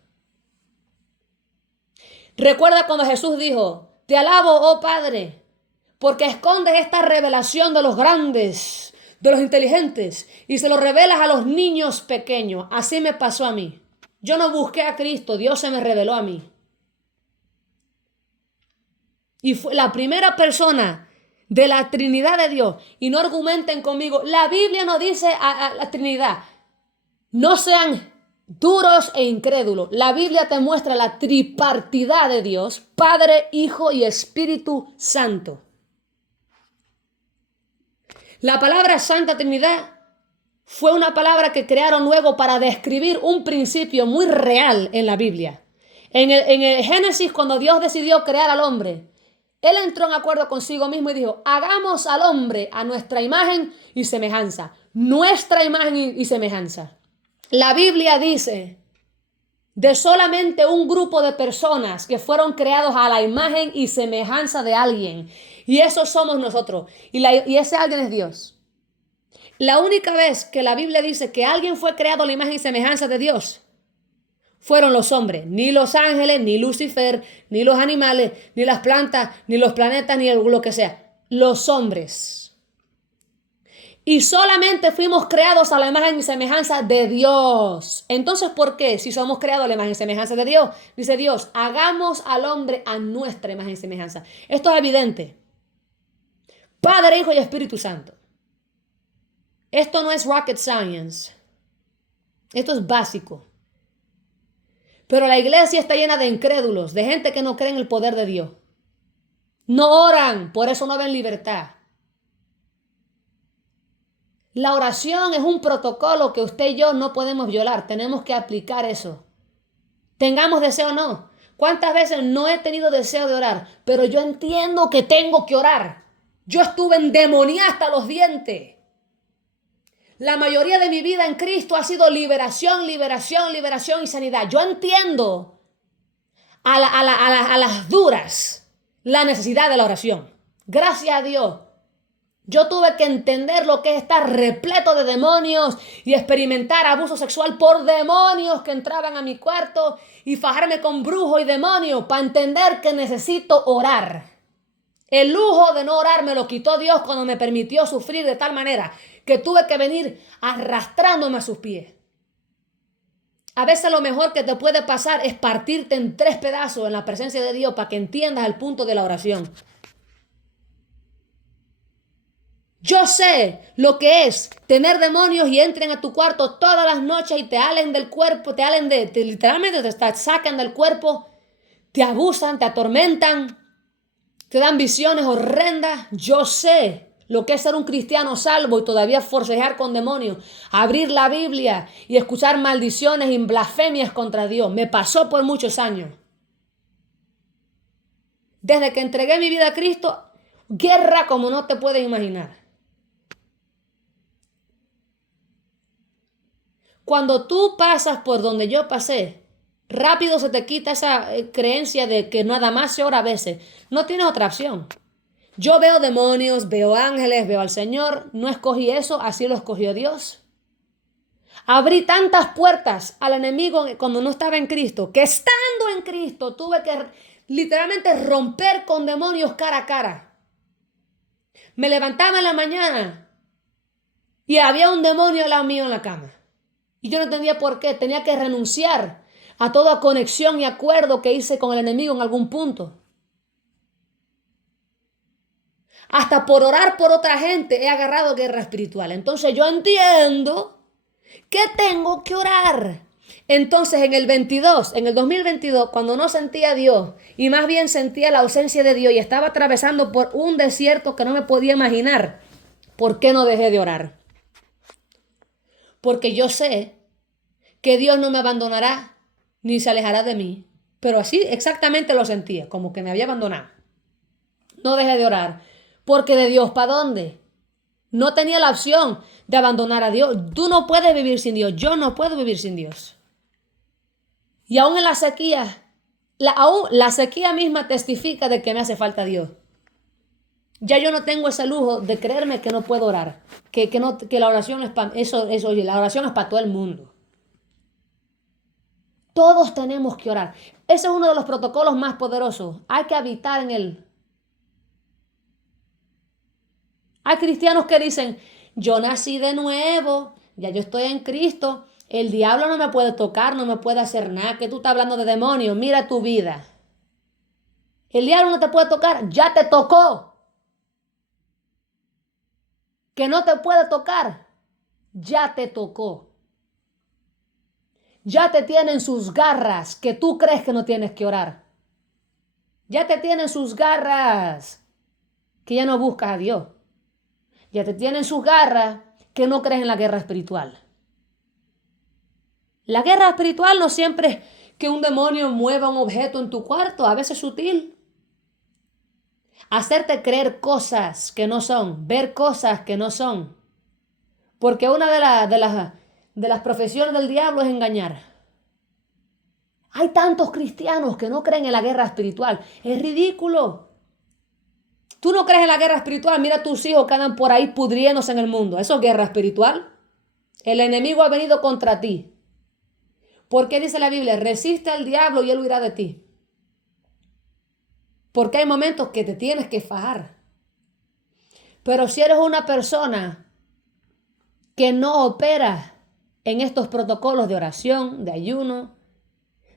Recuerda cuando Jesús dijo, te alabo, oh Padre, porque escondes esta revelación de los grandes, de los inteligentes, y se lo revelas a los niños pequeños. Así me pasó a mí. Yo no busqué a Cristo, Dios se me reveló a mí. Y fue la primera persona de la Trinidad de Dios. Y no argumenten conmigo. La Biblia nos dice a la Trinidad, no sean duros e incrédulos. La Biblia te muestra la tripartidad de Dios, Padre, Hijo y Espíritu Santo. La palabra Santa Trinidad fue una palabra que crearon luego para describir un principio muy real en la Biblia. En el Génesis, cuando Dios decidió crear al hombre, Él entró en acuerdo consigo mismo y dijo, hagamos al hombre a nuestra imagen y semejanza. Nuestra imagen y semejanza. La Biblia dice de solamente un grupo de personas que fueron creados a la imagen y semejanza de alguien. Y esos somos nosotros. Y ese alguien es Dios. La única vez que la Biblia dice que alguien fue creado a la imagen y semejanza de Dios fueron los hombres. Ni los ángeles, ni Lucifer, ni los animales, ni las plantas, ni los planetas, ni lo que sea. Los hombres. Y solamente fuimos creados a la imagen y semejanza de Dios. Entonces, ¿por qué? Si somos creados a la imagen y semejanza de Dios, dice Dios, hagamos al hombre a nuestra imagen y semejanza. Esto es evidente. Padre, Hijo y Espíritu Santo. Esto no es rocket science. Esto es básico. Pero la iglesia está llena de incrédulos, de gente que no cree en el poder de Dios. No oran, por eso no ven libertad. La oración es un protocolo que usted y yo no podemos violar. Tenemos que aplicar eso. Tengamos deseo o no. ¿Cuántas veces no he tenido deseo de orar? Pero yo entiendo que tengo que orar. Yo estuve endemoniada hasta los dientes. La mayoría de mi vida en Cristo ha sido liberación, liberación, liberación y sanidad. Yo entiendo a las duras la necesidad de la oración. Gracias a Dios. Yo tuve que entender lo que es estar repleto de demonios y experimentar abuso sexual por demonios que entraban a mi cuarto y fajarme con brujos y demonios para entender que necesito orar. El lujo de no orar me lo quitó Dios cuando me permitió sufrir de tal manera que tuve que venir arrastrándome a sus pies. A veces lo mejor que te puede pasar es partirte en 3 pedazos en la presencia de Dios para que entiendas el punto de la oración. Yo sé lo que es tener demonios y entren a tu cuarto todas las noches y te halen del cuerpo, literalmente te sacan del cuerpo, te abusan, te atormentan, te dan visiones horrendas. Yo sé lo que es ser un cristiano salvo y todavía forcejear con demonios, abrir la Biblia y escuchar maldiciones y blasfemias contra Dios. Me pasó por muchos años. Desde que entregué mi vida a Cristo, guerra como no te puedes imaginar. Cuando tú pasas por donde yo pasé, rápido se te quita esa creencia de que nada más se ora a veces. No tienes otra opción. Yo veo demonios, veo ángeles, veo al Señor. No escogí eso, así lo escogió Dios. Abrí tantas puertas al enemigo cuando no estaba en Cristo, que estando en Cristo tuve que literalmente romper con demonios cara a cara. Me levantaba en la mañana y había un demonio al lado mío en la cama. Y yo no entendía por qué. Tenía que renunciar a toda conexión y acuerdo que hice con el enemigo en algún punto. Hasta por orar por otra gente he agarrado guerra espiritual. Entonces yo entiendo que tengo que orar. Entonces en el 2022, cuando no sentía a Dios y más bien sentía la ausencia de Dios y estaba atravesando por un desierto que no me podía imaginar, ¿por qué no dejé de orar? Porque yo sé que Dios no me abandonará ni se alejará de mí. Pero así exactamente lo sentía, como que me había abandonado. No dejé de orar. Porque de Dios, ¿para dónde? No tenía la opción de abandonar a Dios. Tú no puedes vivir sin Dios. Yo no puedo vivir sin Dios. Y aún en la sequía, aún la sequía misma testifica de que me hace falta Dios. Ya yo no tengo ese lujo de creerme que no puedo orar. Que la oración es para oye, la oración es para todo el mundo. Todos tenemos que orar. Ese es uno de los protocolos más poderosos. Hay que habitar en él. Hay cristianos que dicen, yo nací de nuevo, ya yo estoy en Cristo, el diablo no me puede tocar, no me puede hacer nada, que tú estás hablando de demonios, mira tu vida. El diablo no te puede tocar, ya te tocó. Que no te puede tocar, ya te tocó. Ya te tienen sus garras, que tú crees que no tienes que orar. Ya te tienen sus garras, que ya no buscas a Dios. Ya te tienen sus garras, que no crees en la guerra espiritual. La guerra espiritual no siempre es que un demonio mueva un objeto en tu cuarto, a veces sutil. Hacerte creer cosas que no son, ver cosas que no son. Porque una de las profesiones del diablo es engañar. Hay tantos cristianos que no creen en la guerra espiritual. Es ridículo. Tú no crees en la guerra espiritual, mira a tus hijos que andan por ahí pudriéndose en el mundo. ¿Eso es guerra espiritual? El enemigo ha venido contra ti. ¿Por qué dice la Biblia? Resiste al diablo y él huirá de ti. Porque hay momentos que te tienes que fajar. Pero si eres una persona que no opera en estos protocolos de oración, de ayuno,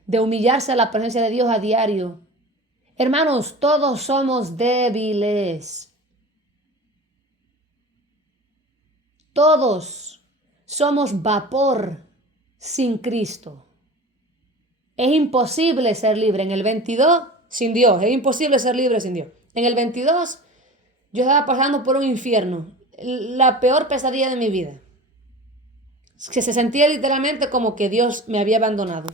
de humillarse a la presencia de Dios a diario, hermanos, todos somos débiles. Todos somos vapor sin Cristo. Es imposible ser libre. En el 22, sin Dios. Es imposible ser libre sin Dios. En el 22, yo estaba pasando por un infierno. La peor pesadilla de mi vida. Que se sentía literalmente como que Dios me había abandonado.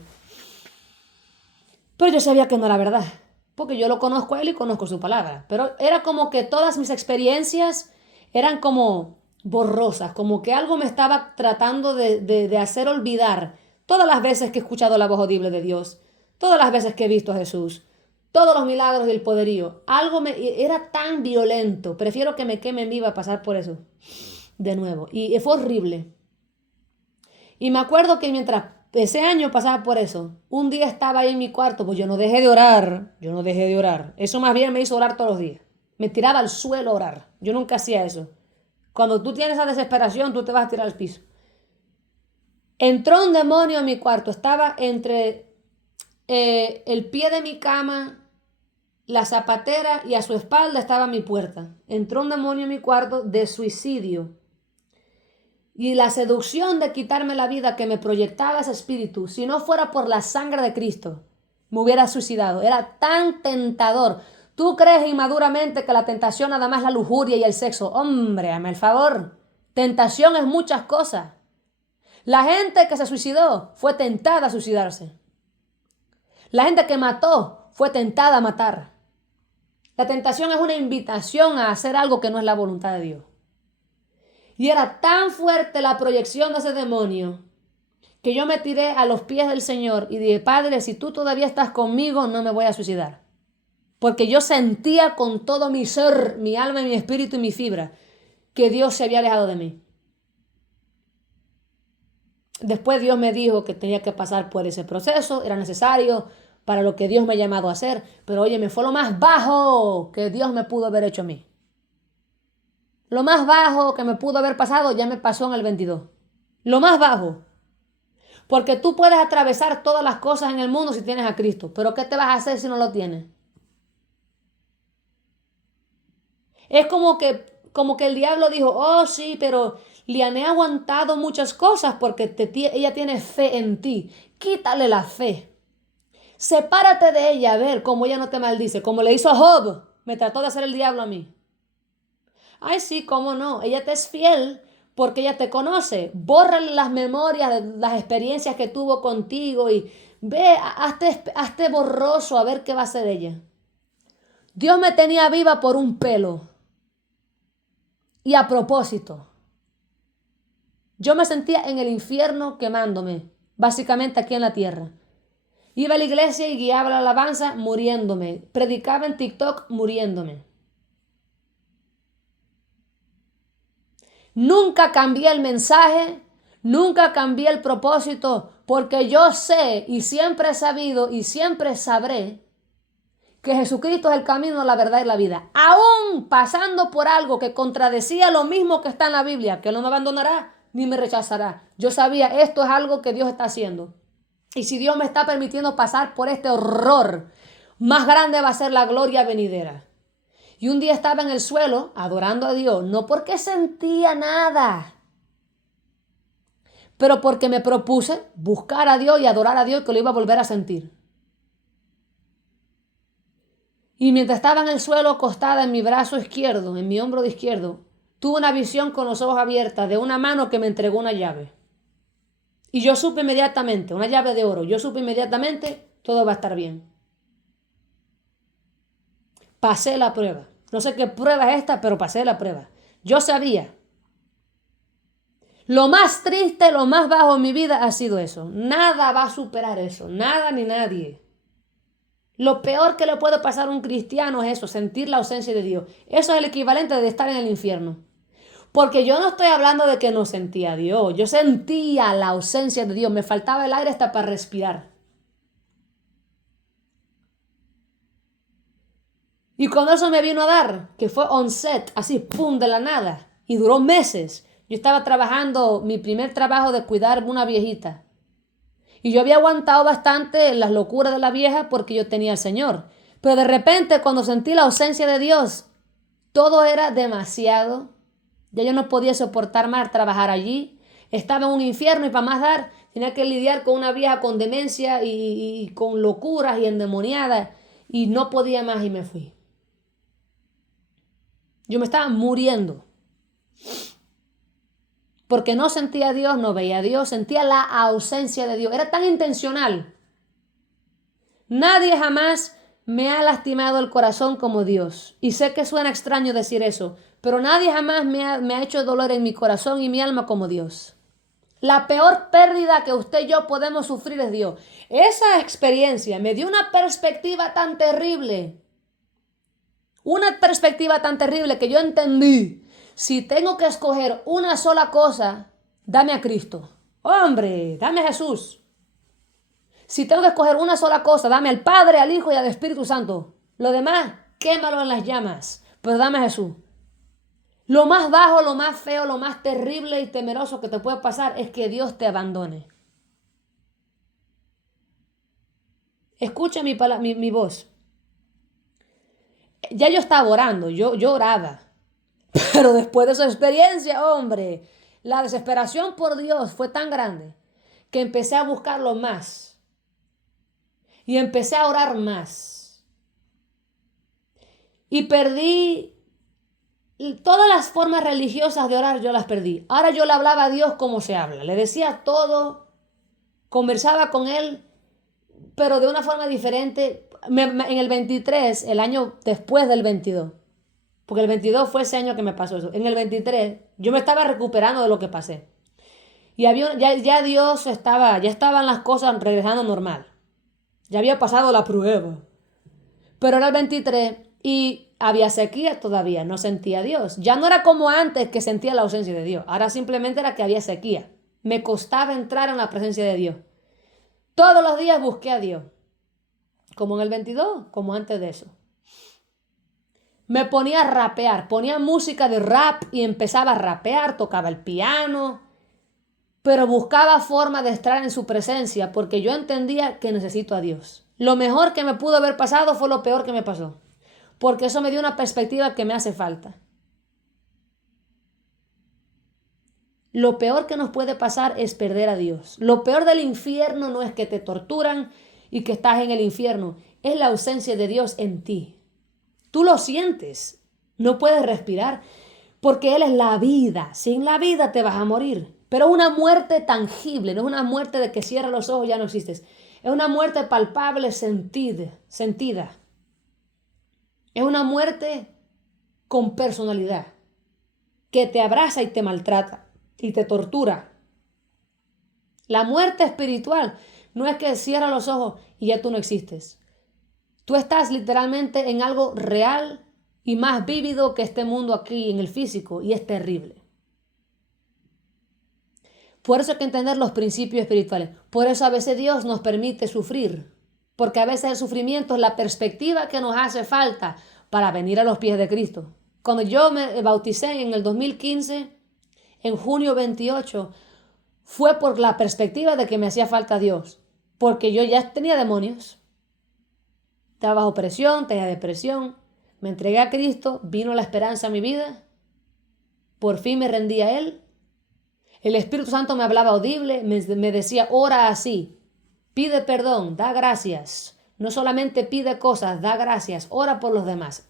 Pero yo sabía que no era verdad. Porque yo lo conozco a Él y conozco su palabra. Pero era como que todas mis experiencias eran como borrosas. Como que algo me estaba tratando de hacer olvidar. Todas las veces que he escuchado la voz audible de Dios, todas las veces que he visto a Jesús, todos los milagros y el poderío, era tan violento. Prefiero que me quemen viva a pasar por eso de nuevo. Y fue horrible. Y me acuerdo que mientras ese año pasaba por eso, un día estaba ahí en mi cuarto, pues yo no dejé de orar. Eso más bien me hizo orar todos los días. Me tiraba al suelo a orar. Yo nunca hacía eso. Cuando tú tienes esa desesperación, tú te vas a tirar al piso. Entró un demonio en mi cuarto. Estaba entre el pie de mi cama, la zapatera y a su espalda estaba mi puerta. Entró un demonio en mi cuarto de suicidio. Y la seducción de quitarme la vida que me proyectaba ese espíritu, si no fuera por la sangre de Cristo, me hubiera suicidado. Era tan tentador. ¿Tú crees inmaduramente que la tentación nada más es la lujuria y el sexo? Hombre, hazme el favor. Tentación es muchas cosas. La gente que se suicidó fue tentada a suicidarse. La gente que mató fue tentada a matar. La tentación es una invitación a hacer algo que no es la voluntad de Dios. Y era tan fuerte la proyección de ese demonio que yo me tiré a los pies del Señor y dije, Padre, si tú todavía estás conmigo, no me voy a suicidar. Porque yo sentía con todo mi ser, mi alma y mi espíritu y mi fibra, que Dios se había alejado de mí. Después Dios me dijo que tenía que pasar por ese proceso, era necesario para lo que Dios me ha llamado a hacer. Pero oye, me fue lo más bajo que Dios me pudo haber hecho a mí. Lo más bajo que me pudo haber pasado ya me pasó en el 22. Lo más bajo. Porque tú puedes atravesar todas las cosas en el mundo si tienes a Cristo. Pero ¿qué te vas a hacer si no lo tienes? Es como que el diablo dijo, oh sí, pero Liane ha aguantado muchas cosas porque ella tiene fe en ti. Quítale la fe. Sepárate de ella, a ver cómo ella no te maldice. Como le hizo a Job. Me trató de hacer el diablo a mí. Ay, sí, cómo no. Ella te es fiel porque ella te conoce. Bórrale las memorias de las experiencias que tuvo contigo y ve, hazte borroso a ver qué va a hacer ella. Dios me tenía viva por un pelo. Y a propósito, yo me sentía en el infierno quemándome, básicamente aquí en la tierra. Iba a la iglesia y guiaba la alabanza muriéndome. Predicaba en TikTok muriéndome. Nunca cambié el mensaje, nunca cambié el propósito, porque yo sé y siempre he sabido y siempre sabré que Jesucristo es el camino, la verdad y la vida. Aún pasando por algo que contradecía lo mismo que está en la Biblia, que no me abandonará ni me rechazará. Yo sabía, esto es algo que Dios está haciendo. Y si Dios me está permitiendo pasar por este horror, más grande va a ser la gloria venidera. Y un día estaba en el suelo adorando a Dios, no porque sentía nada, pero porque me propuse buscar a Dios y adorar a Dios, que lo iba a volver a sentir. Y mientras estaba en el suelo acostada en mi brazo izquierdo, en mi hombro izquierdo, tuve una visión con los ojos abiertos de una mano que me entregó una llave. Y yo supe inmediatamente, una llave de oro, yo supe inmediatamente, todo va a estar bien. Pasé la prueba. No sé qué prueba es esta, pero pasé la prueba. Yo sabía. Lo más triste, lo más bajo en mi vida ha sido eso. Nada va a superar eso, nada ni nadie. Lo peor que le puede pasar a un cristiano es eso, sentir la ausencia de Dios. Eso es el equivalente de estar en el infierno. Porque yo no estoy hablando de que no sentía a Dios. Yo sentía la ausencia de Dios. Me faltaba el aire hasta para respirar. Y cuando eso me vino a dar, que fue on set, así, pum, de la nada, y duró meses. Yo estaba trabajando, mi primer trabajo de cuidar una viejita. Y yo había aguantado bastante las locuras de la vieja porque yo tenía al Señor. Pero de repente, cuando sentí la ausencia de Dios, todo era demasiado. Ya yo no podía soportar más trabajar allí. Estaba en un infierno y para más dar, tenía que lidiar con una vieja con demencia y con locuras y endemoniada. Y no podía más y me fui. Yo me estaba muriendo. Porque no sentía a Dios, no veía a Dios, sentía la ausencia de Dios. Era tan intencional. Nadie jamás me ha lastimado el corazón como Dios. Y sé que suena extraño decir eso, pero nadie jamás me ha hecho dolor en mi corazón y mi alma como Dios. La peor pérdida que usted y yo podemos sufrir es Dios. Esa experiencia me dio una perspectiva tan terrible. Una perspectiva tan terrible que yo entendí. Si tengo que escoger una sola cosa, dame a Cristo. Hombre, dame a Jesús. Si tengo que escoger una sola cosa, dame al Padre, al Hijo y al Espíritu Santo. Lo demás, quémalo en las llamas. Pero dame a Jesús. Lo más bajo, lo más feo, lo más terrible y temeroso que te puede pasar es que Dios te abandone. Escucha mi voz. Ya yo estaba orando, yo oraba. Pero después de esa experiencia, hombre, la desesperación por Dios fue tan grande que empecé a buscarlo más. Y empecé a orar más. Y perdí todas las formas religiosas de orar, yo las perdí. Ahora yo le hablaba a Dios como se habla. Le decía todo, conversaba con Él, pero de una forma diferente. En el 23, el año después del 22, porque el 22 fue ese año que me pasó eso. En el 23, yo me estaba recuperando de lo que pasé. Y ya Dios estaba, ya estaban las cosas regresando normal. Ya había pasado la prueba. Pero era el 23 y había sequía todavía, no sentía a Dios. Ya no era como antes que sentía la ausencia de Dios. Ahora simplemente era que había sequía. Me costaba entrar en la presencia de Dios. Todos los días busqué a Dios. Como en el 22, como antes de eso. me ponía a rapear, ponía música de rap y empezaba a rapear, tocaba el piano, pero buscaba forma de estar en su presencia porque yo entendía que necesito a Dios. Lo mejor que me pudo haber pasado fue lo peor que me pasó, porque eso me dio una perspectiva que me hace falta. Lo peor que nos puede pasar es perder a Dios. Lo peor del infierno no es que te torturan y que estás en el infierno, es la ausencia de Dios en ti. Tú lo sientes, no puedes respirar, porque Él es la vida. Sin la vida te vas a morir. Pero una muerte tangible, no es una muerte de que cierra los ojos y ya no existes. Es una muerte palpable, sentida. Es una muerte con personalidad, que te abraza y te maltrata y te tortura. La muerte espiritual no es que cierra los ojos y ya tú no existes. Tú estás literalmente en algo real y más vívido que este mundo aquí en el físico, y es terrible. Por eso hay que entender los principios espirituales. Por eso a veces Dios nos permite sufrir, porque a veces el sufrimiento es la perspectiva que nos hace falta para venir a los pies de Cristo. Cuando yo me bauticé en el 2015, en junio 28, fue por la perspectiva de que me hacía falta Dios, porque yo ya tenía demonios. Estaba bajo presión, tenía depresión. Me entregué a Cristo, vino la esperanza a mi vida. Por fin me rendí a Él. El Espíritu Santo me hablaba audible, me decía, ora así, pide perdón, da gracias. No solamente pide cosas, da gracias, ora por los demás.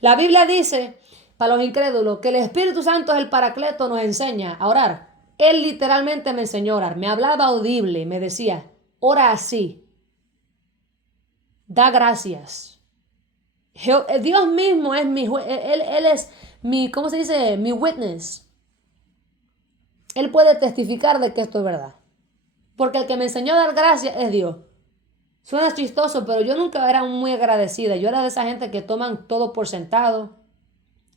La Biblia dice, para los incrédulos, que el Espíritu Santo es el Paracleto, nos enseña a orar. Él literalmente me enseñó a orar, me hablaba audible, me decía, ora así. Da gracias. Dios mismo es Él es mi, ¿cómo se dice? Mi witness. Él puede testificar de que esto es verdad. Porque el que me enseñó a dar gracias es Dios. Suena chistoso, pero yo nunca era muy agradecida. Yo era de esa gente que toman todo por sentado.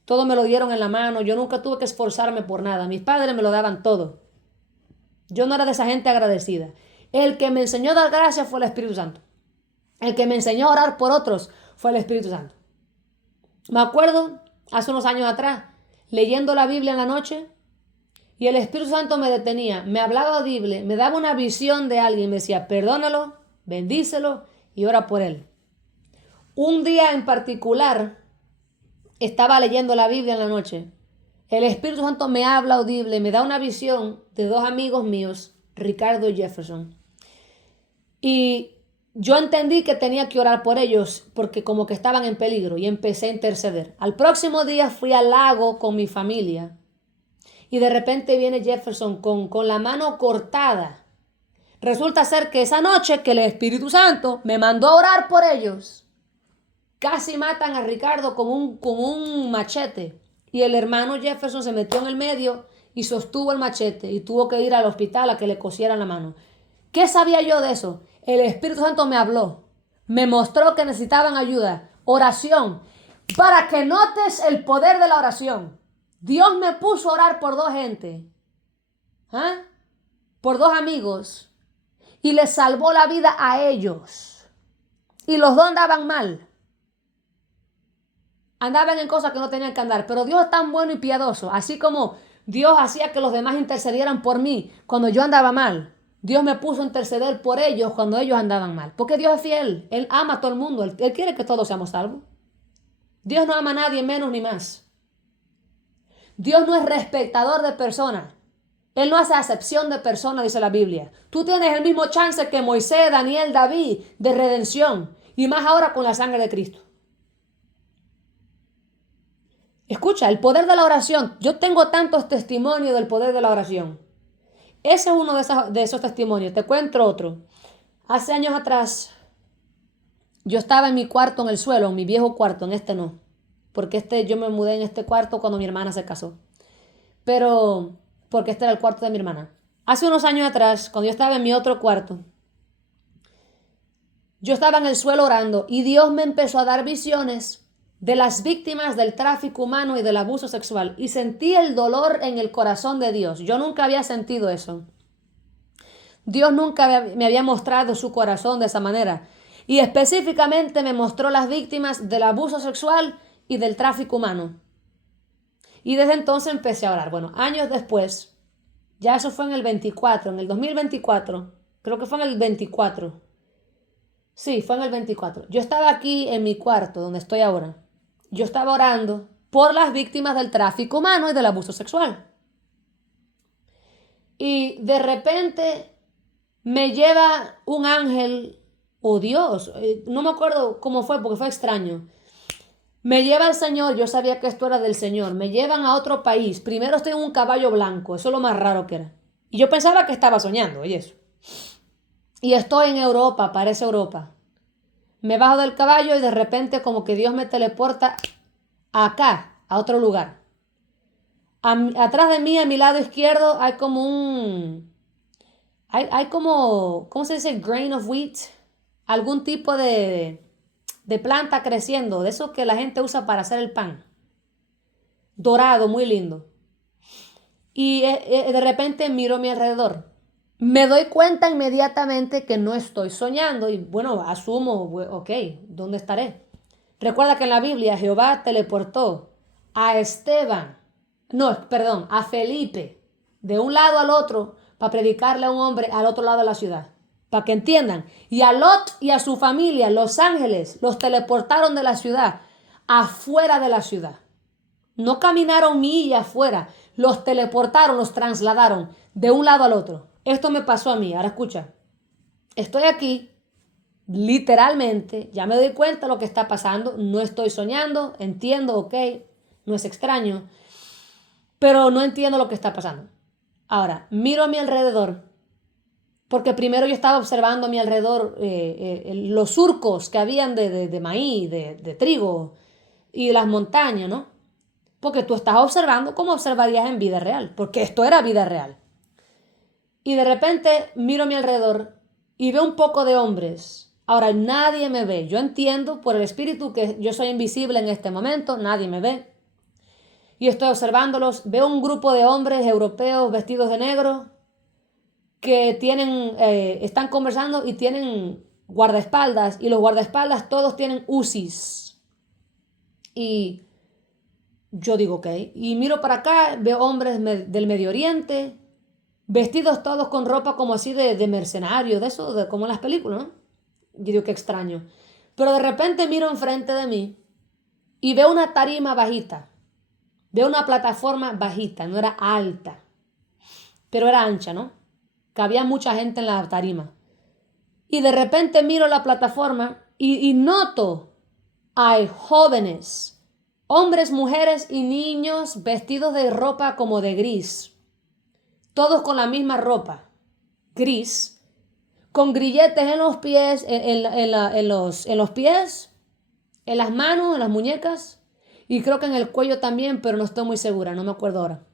Todo me lo dieron en la mano. Yo nunca tuve que esforzarme por nada. Mis padres me lo daban todo. Yo no era de esa gente agradecida. El que me enseñó a dar gracias fue el Espíritu Santo. El que me enseñó a orar por otros fue el Espíritu Santo. Me acuerdo, hace unos años atrás, leyendo la Biblia en la noche, y el Espíritu Santo me detenía, me hablaba audible, me daba una visión de alguien, me decía, perdónalo, bendícelo y ora por él. Un día en particular, estaba leyendo la Biblia en la noche. El Espíritu Santo me habla audible, me da una visión de dos amigos míos, Ricardo y Jefferson. Y yo entendí que tenía que orar por ellos porque como que estaban en peligro, y empecé a interceder. Al próximo día fui al lago con mi familia y de repente viene Jefferson con la mano cortada. Resulta ser que esa noche que el Espíritu Santo me mandó a orar por ellos, casi matan a Ricardo con un machete, y el hermano Jefferson se metió en el medio y sostuvo el machete y tuvo que ir al hospital a que le cosieran la mano. ¿Qué sabía yo de eso? El Espíritu Santo me habló, me mostró que necesitaban ayuda, oración, para que notes el poder de la oración. Dios me puso a orar por dos gente, por dos amigos, y les salvó la vida a ellos. Y los dos andaban mal. Andaban en cosas que no tenían que andar, pero Dios es tan bueno y piadoso, así como Dios hacía que los demás intercedieran por mí cuando yo andaba mal. Dios me puso a interceder por ellos cuando ellos andaban mal. Porque Dios es fiel. Él ama a todo el mundo. Él quiere que todos seamos salvos. Dios no ama a nadie menos ni más. Dios no es respetador de personas. Él no hace acepción de personas, dice la Biblia. Tú tienes el mismo chance que Moisés, Daniel, David de redención. Y más ahora con la sangre de Cristo. Escucha, el poder de la oración. Yo tengo tantos testimonios del poder de la oración. Ese es uno de esos testimonios. Te cuento otro. Hace años atrás, yo estaba en mi cuarto en el suelo, en mi viejo cuarto, en este no. Porque yo me mudé en este cuarto cuando mi hermana se casó. Pero, porque este era el cuarto de mi hermana. Hace unos años atrás, cuando yo estaba en mi otro cuarto, yo estaba en el suelo orando y Dios me empezó a dar visiones de las víctimas del tráfico humano y del abuso sexual. Y sentí el dolor en el corazón de Dios. Yo nunca había sentido eso. Dios nunca me había mostrado su corazón de esa manera. Y específicamente me mostró las víctimas del abuso sexual y del tráfico humano. Y desde entonces empecé a orar. Bueno, años después, ya eso fue en el 24, en el 2024, creo que fue en el 24. Sí, fue en el 24. Yo estaba aquí en mi cuarto, donde estoy ahora. Yo estaba orando por las víctimas del tráfico humano y del abuso sexual. Y de repente me lleva un ángel, o Dios, no me acuerdo cómo fue porque fue extraño. Me lleva el Señor, yo sabía que esto era del Señor, me llevan a otro país. Primero estoy en un caballo blanco, eso es lo más raro que era. Y yo pensaba que estaba soñando, oye eso. Y estoy en Europa, parece Europa. Me bajo del caballo y de repente como que Dios me teleporta acá, a otro lugar. Atrás de mí, a mi lado izquierdo, hay como hay como, ¿cómo se dice? Grain of wheat. Algún tipo de planta creciendo, de eso que la gente usa para hacer el pan. Dorado, muy lindo. Y de repente miro a mi alrededor. Me doy cuenta inmediatamente que no estoy soñando y bueno, asumo, ok, ¿dónde estaré? Recuerda que en la Biblia Jehová teleportó a Esteban, no, perdón, a Felipe, de un lado al otro para predicarle a un hombre al otro lado de la ciudad. Para que entiendan. Y a Lot y a su familia, los ángeles, los teleportaron de la ciudad, afuera de la ciudad. No caminaron millas afuera, los teleportaron, los trasladaron de un lado al otro. Esto me pasó a mí, ahora escucha. Estoy aquí, literalmente, ya me doy cuenta de lo que está pasando, no estoy soñando, entiendo, ok, no es extraño, pero no entiendo lo que está pasando. Ahora, miro a mi alrededor, porque primero yo estaba observando a mi alrededor los surcos que habían de maíz, de trigo y las montañas, ¿no? Porque tú estás observando como observarías en vida real, porque esto era vida real. Y de repente miro a mi alrededor y veo un poco de hombres. Ahora nadie me ve. Yo entiendo por el espíritu que yo soy invisible en este momento, nadie me ve. Y estoy observándolos. Veo un grupo de hombres europeos vestidos de negro que están conversando y tienen guardaespaldas. Y los guardaespaldas todos tienen UCIs. Y yo digo, ok. Y miro para acá, veo hombres del Medio Oriente, vestidos todos con ropa como así de mercenario, de eso, como en las películas, ¿no? Yo digo, qué extraño. Pero de repente miro enfrente de mí y veo una tarima bajita. Veo una plataforma bajita, no era alta, pero era ancha, ¿no? Cabía mucha gente en la tarima. Y de repente miro la plataforma y noto, hay jóvenes, hombres, mujeres y niños vestidos de ropa como de gris. Todos con la misma ropa, gris, con grilletes en los pies, en los pies, en las manos, en las muñecas, y creo que en el cuello también, pero no estoy muy segura, no me acuerdo ahora.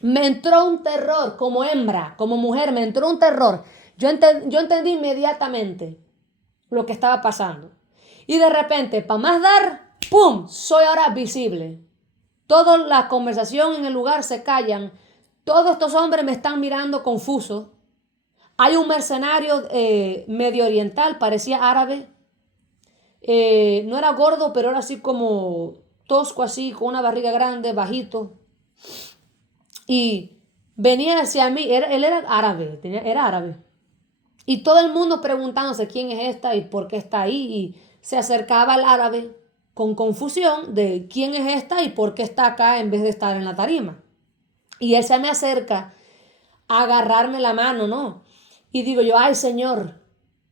Me entró un terror, como hembra, como mujer, me entró un terror. Yo entendí inmediatamente lo que estaba pasando. Y de repente, para más dar, ¡pum!, soy ahora visible. Toda la conversación en el lugar se callan. Todos estos hombres me están mirando confusos. Hay un mercenario medio oriental, parecía árabe. No era gordo, pero era así como tosco, así, con una barriga grande, bajito. Y venía hacia mí, él era árabe, era árabe. Y todo el mundo preguntándose quién es esta y por qué está ahí. Y se acercaba al árabe con confusión de quién es esta y por qué está acá en vez de estar en la tarima. Y él se me acerca a agarrarme la mano, ¿no? Y digo yo, ay Señor,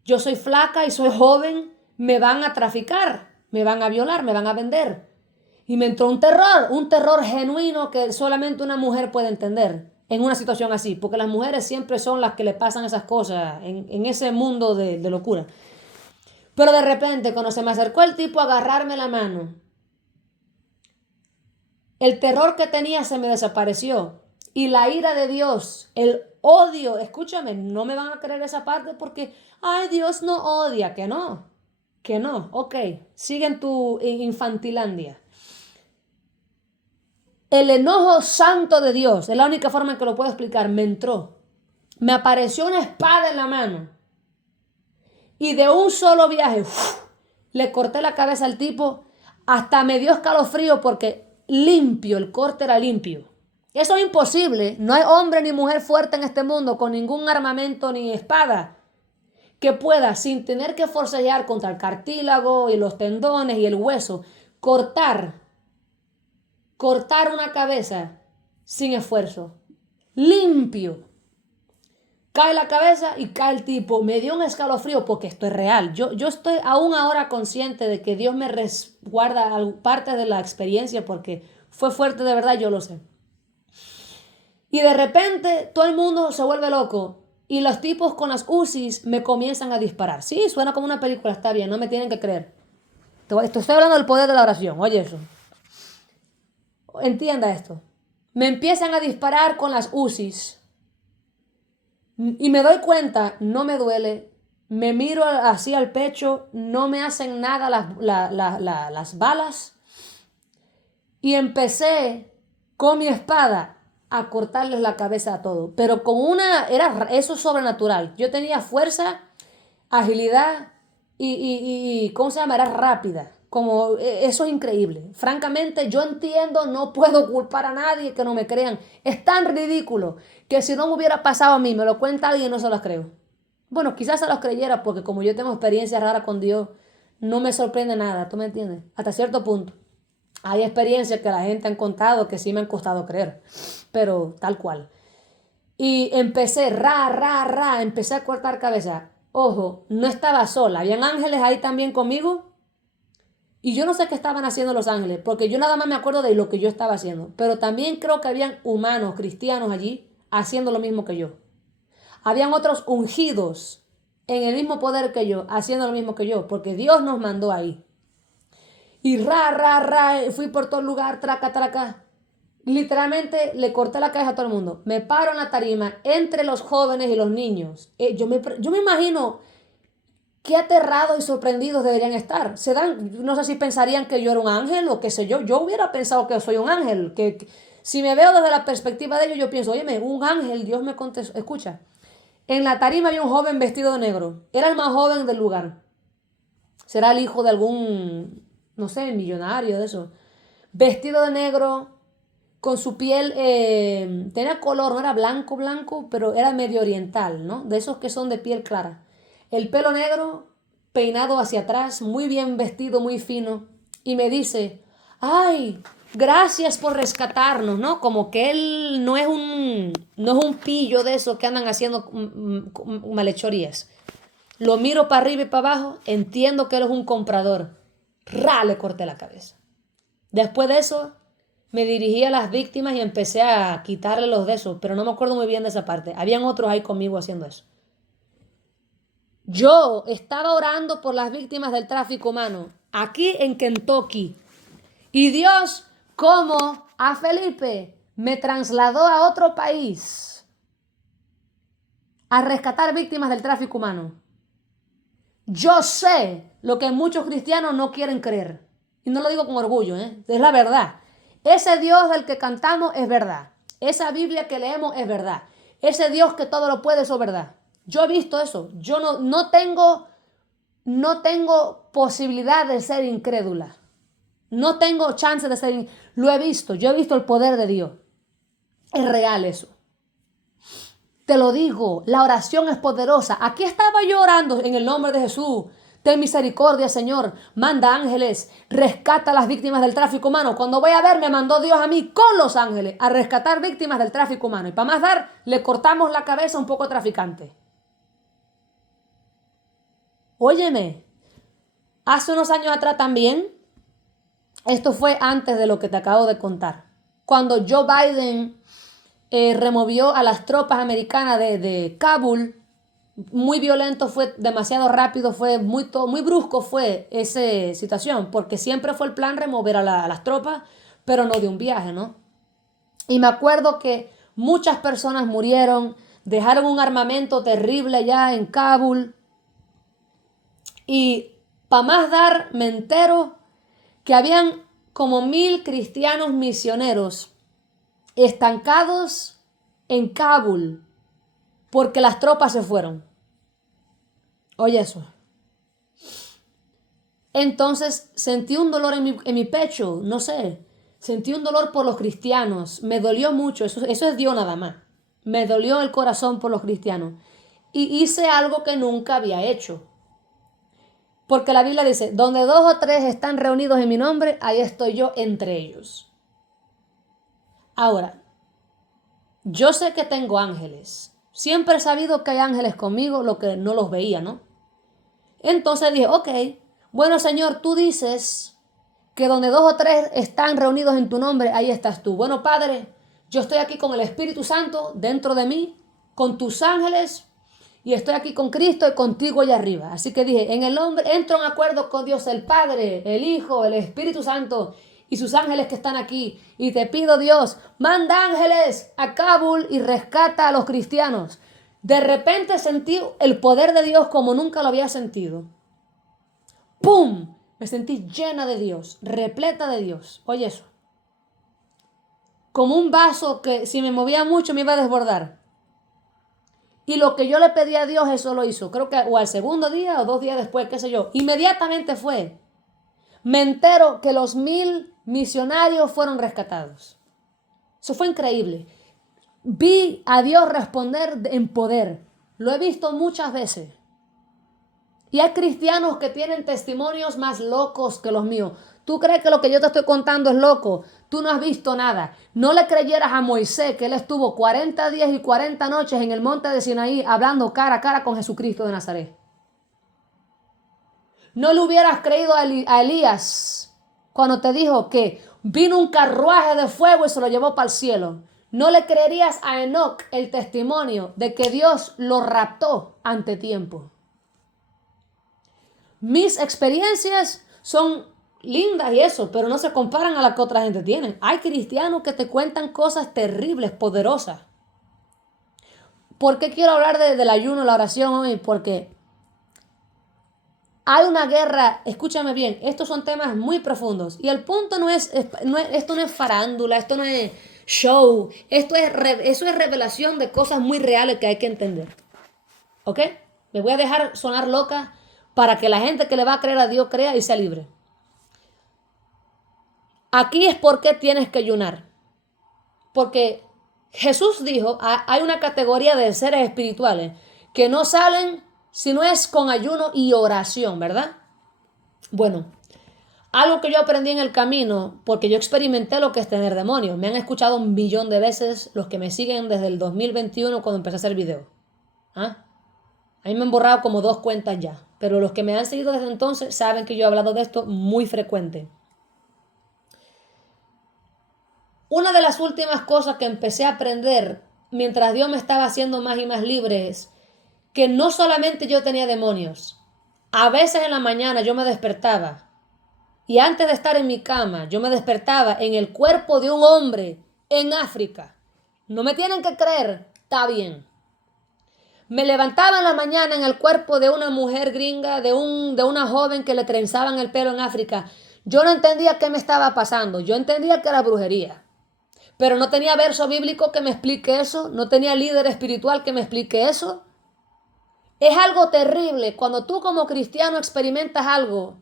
yo soy flaca y soy joven, me van a traficar, me van a violar, me van a vender. Y me entró un terror genuino que solamente una mujer puede entender en una situación así, porque las mujeres siempre son las que le pasan esas cosas en ese mundo de locura. Pero de repente, cuando se me acercó el tipo a agarrarme la mano, el terror que tenía se me desapareció. Y la ira de Dios, el odio, escúchame, no me van a creer esa parte porque, ay, Dios no odia, que no, ok, sigue en tu infantilandia. El enojo santo de Dios, es la única forma en que lo puedo explicar, me entró. Me apareció una espada en la mano. Y de un solo viaje, le corté la cabeza al tipo, Hasta me dio escalofrío porque limpio, el corte era limpio. Eso es imposible. No hay hombre ni mujer fuerte en este mundo con ningún armamento ni espada que pueda, sin tener que forcejear contra el cartílago y los tendones y el hueso, cortar una cabeza sin esfuerzo. Limpio. Cae la cabeza y cae el tipo. Me dio un escalofrío porque esto es real. Yo estoy aún ahora consciente de que Dios me resguarda parte de la experiencia porque fue fuerte de verdad, yo lo sé. Y de repente todo el mundo se vuelve loco y los tipos con las UCIs me comienzan a disparar. Sí, suena como una película, está bien, no me tienen que creer. Estoy hablando del poder de la oración, oye eso. Entienda esto. Me empiezan a disparar con las UCIs. Y me doy cuenta, no me duele, me miro así al pecho, no me hacen nada las balas. Y empecé con mi espada a cortarles la cabeza a todo. Pero era eso sobrenatural. Yo tenía fuerza, agilidad y ¿cómo se llama? Era rápida. Eso es increíble. Francamente, yo entiendo, no puedo culpar a nadie que no me crean. Es tan ridículo que si no me hubiera pasado a mí, me lo cuenta alguien y no se los creo. Bueno, quizás se los creyera porque como yo tengo experiencias raras con Dios, no me sorprende nada, ¿tú me entiendes? Hasta cierto punto. Hay experiencias que la gente ha contado que sí me han costado creer, pero tal cual. Y empecé, empecé a cortar cabeza. Ojo, no estaba sola, habían ángeles ahí también conmigo. Y yo no sé qué estaban haciendo los ángeles, porque yo nada más me acuerdo de lo que yo estaba haciendo. Pero también creo que habían humanos, cristianos allí, haciendo lo mismo que yo. Habían otros ungidos en el mismo poder que yo, haciendo lo mismo que yo, porque Dios nos mandó ahí. Y fui por todo el lugar, traca. Literalmente le corté la cabeza a todo el mundo. Me paro en la tarima entre los jóvenes y los niños. Yo me imagino qué aterrados y sorprendidos deberían estar. No sé si pensarían que yo era un ángel o qué sé yo. Yo hubiera pensado que soy un ángel. Si me veo desde la perspectiva de ellos, yo pienso, oye, un ángel, Dios me contestó. Escucha, en la tarima había un joven vestido de negro. Era el más joven del lugar. Será el hijo de algún, no sé, millonario de eso. Vestido de negro, con su piel, tenía color, no era blanco, pero era medio oriental, ¿no? De esos que son de piel clara. El pelo negro, peinado hacia atrás, muy bien vestido, muy fino. Y me dice, ay, gracias por rescatarnos, ¿no? Como que él no es un pillo de esos que andan haciendo malhechorías. Lo miro para arriba y para abajo, entiendo que él es un comprador. Le corté la cabeza. Después de eso, me dirigí a las víctimas y empecé a quitarle los de esos, pero no me acuerdo muy bien de esa parte. Habían otros ahí conmigo haciendo eso. Yo estaba orando por las víctimas del tráfico humano, aquí en Kentucky. Y Dios, como a Felipe, me trasladó a otro país a rescatar víctimas del tráfico humano. Yo sé lo que muchos cristianos no quieren creer. Y no lo digo con orgullo, es la verdad. Ese Dios del que cantamos es verdad. Esa Biblia que leemos es verdad. Ese Dios que todo lo puede, eso es verdad. Yo he visto eso. Yo no tengo posibilidad de ser incrédula. No tengo chance de ser. Lo he visto. Yo he visto el poder de Dios. Es real eso. Te lo digo, la oración es poderosa. Aquí estaba yo orando en el nombre de Jesús. Ten misericordia, Señor. Manda ángeles. Rescata a las víctimas del tráfico humano. Cuando voy a ver, me mandó Dios a mí con los ángeles a rescatar víctimas del tráfico humano. Y para más dar, le cortamos la cabeza a un poco traficante. Óyeme, hace unos años atrás también, esto fue antes de lo que te acabo de contar. Cuando Joe Biden removió a las tropas americanas de Kabul, muy violento fue, demasiado rápido fue, muy brusco fue esa situación, porque siempre fue el plan remover a las tropas, pero no de un viaje, ¿no? Y me acuerdo que muchas personas murieron, dejaron un armamento terrible allá en Kabul, y para más dar, me entero que habían como 1,000 cristianos misioneros estancados en Kabul porque las tropas se fueron. Oye eso. Entonces sentí un dolor en mi pecho, no sé, sentí un dolor por los cristianos, me dolió mucho, eso es Dios nada más, me dolió el corazón por los cristianos y hice algo que nunca había hecho, porque la Biblia dice, donde dos o tres están reunidos en mi nombre, ahí estoy yo entre ellos. Ahora, yo sé que tengo ángeles, siempre he sabido que hay ángeles conmigo, lo que no los veía, ¿no? Entonces dije, ok, bueno Señor, tú dices que donde dos o tres están reunidos en tu nombre, ahí estás tú. Bueno, Padre, yo estoy aquí con el Espíritu Santo dentro de mí, con tus ángeles, y estoy aquí con Cristo y contigo allá arriba. Así que dije, en el nombre, entro en acuerdo con Dios el Padre, el Hijo, el Espíritu Santo y sus ángeles que están aquí. Y te pido, Dios, manda ángeles a Kabul y rescata a los cristianos. De repente sentí el poder de Dios como nunca lo había sentido. ¡Pum! Me sentí llena de Dios, repleta de Dios. Oye eso. Como un vaso que si me movía mucho me iba a desbordar. Y lo que yo le pedí a Dios, eso lo hizo. Creo que o al segundo día o 2 días después, qué sé yo. Inmediatamente fue. Me entero que los 1000 misionarios fueron rescatados. Eso fue increíble. Vi a Dios responder en poder. Lo he visto muchas veces. Y hay cristianos que tienen testimonios más locos que los míos. ¿Tú crees que lo que yo te estoy contando es loco? Tú no has visto nada. No le creyeras a Moisés que él estuvo 40 días y 40 noches en el monte de Sinaí hablando cara a cara con Jesucristo de Nazaret. No le hubieras creído a Elías cuando te dijo que vino un carruaje de fuego y se lo llevó para el cielo. No le creerías a Enoc el testimonio de que Dios lo raptó ante tiempo. Mis experiencias son lindas y eso, pero no se comparan a las que otra gente tiene. Hay cristianos que te cuentan cosas terribles, poderosas. ¿Por qué quiero hablar del ayuno, la oración hoy? Porque hay una guerra, escúchame bien, estos son temas muy profundos. Y el punto esto no es farándula, esto no es show, eso es revelación de cosas muy reales que hay que entender. ¿Ok? Me voy a dejar sonar loca para que la gente que le va a creer a Dios crea y sea libre. Aquí es por qué tienes que ayunar. Porque Jesús dijo, hay una categoría de seres espirituales que no salen si no es con ayuno y oración, ¿verdad? Bueno, algo que yo aprendí en el camino, porque yo experimenté lo que es tener demonios. Me han escuchado 1.000.000 de veces los que me siguen desde el 2021 cuando empecé a hacer videos. ¿Ah? A mí me han borrado como 2 cuentas ya, pero los que me han seguido desde entonces saben que yo he hablado de esto muy frecuente. Una de las últimas cosas que empecé a aprender mientras Dios me estaba haciendo más y más libre es que no solamente yo tenía demonios. A veces en la mañana yo me despertaba y antes de estar en mi cama yo me despertaba en el cuerpo de un hombre en África. No me tienen que creer, está bien. Me levantaba en la mañana en el cuerpo de una mujer gringa, de una joven que le trenzaban el pelo en África. Yo no entendía qué me estaba pasando. Yo entendía que era brujería. Pero no tenía verso bíblico que me explique eso. No tenía líder espiritual que me explique eso. Es algo terrible cuando tú como cristiano experimentas algo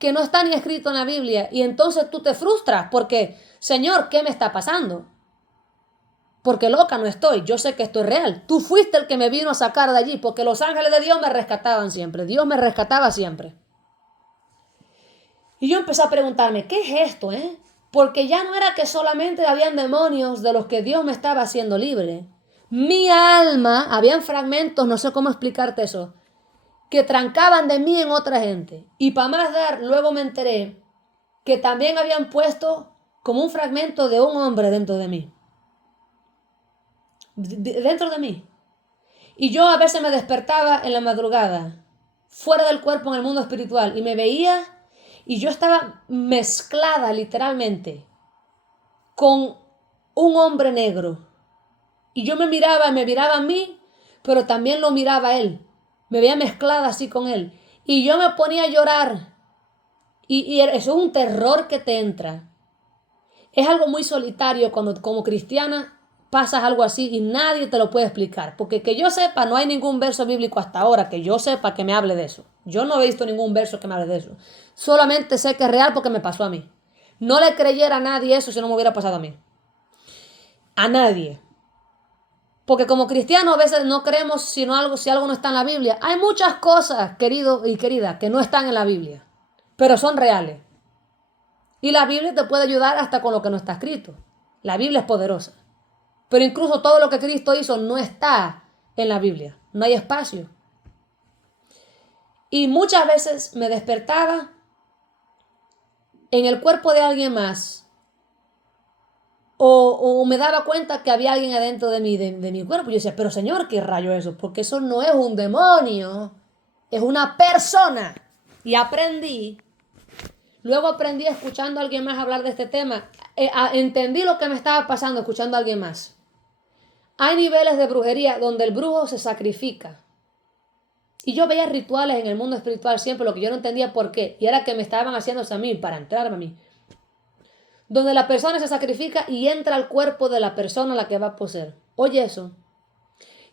que no está ni escrito en la Biblia y entonces tú te frustras porque, Señor, ¿qué me está pasando? Porque loca no estoy, yo sé que esto es real. Tú fuiste el que me vino a sacar de allí, porque los ángeles de Dios me rescataban siempre. Dios me rescataba siempre. Y yo empecé a preguntarme, ¿qué es esto, Porque ya no era que solamente habían demonios de los que Dios me estaba haciendo libre. Mi alma, habían fragmentos, no sé cómo explicarte eso, que trancaban de mí en otra gente. Y para más dar, luego me enteré que también habían puesto como un fragmento de un hombre dentro de mí. Dentro de mí. Y yo a veces me despertaba en la madrugada, fuera del cuerpo en el mundo espiritual, y me veía y yo estaba mezclada literalmente con un hombre negro. Y yo me miraba a mí, pero también lo miraba a él. Me veía mezclada así con él. Y yo me ponía a llorar. Y eso es un terror que te entra. Es algo muy solitario cuando como cristiana pasas algo así y nadie te lo puede explicar. Porque que yo sepa, no hay ningún verso bíblico hasta ahora que yo sepa que me hable de eso. Yo no he visto ningún verso que me hable de eso. Solamente sé que es real porque me pasó a mí. No le creyera a nadie eso si no me hubiera pasado a mí. A nadie. Porque como cristianos a veces no creemos si algo no está en la Biblia. Hay muchas cosas, querido y querida, que no están en la Biblia, pero son reales. Y la Biblia te puede ayudar hasta con lo que no está escrito. La Biblia es poderosa. Pero incluso todo lo que Cristo hizo no está en la Biblia. No hay espacio. Y muchas veces me despertaba en el cuerpo de alguien más. O me daba cuenta que había alguien adentro de mi cuerpo. Yo decía, pero Señor, ¿qué rayo es eso? Porque eso no es un demonio. Es una persona. Y luego aprendí escuchando a alguien más hablar de este tema. Entendí lo que me estaba pasando escuchando a alguien más. Hay niveles de brujería donde el brujo se sacrifica. Y yo veía rituales en el mundo espiritual siempre, lo que yo no entendía por qué. Y era que me estaban haciendo a mí, para entrarme a mí. Donde la persona se sacrifica y entra al cuerpo de la persona a la que va a poseer. Oye eso.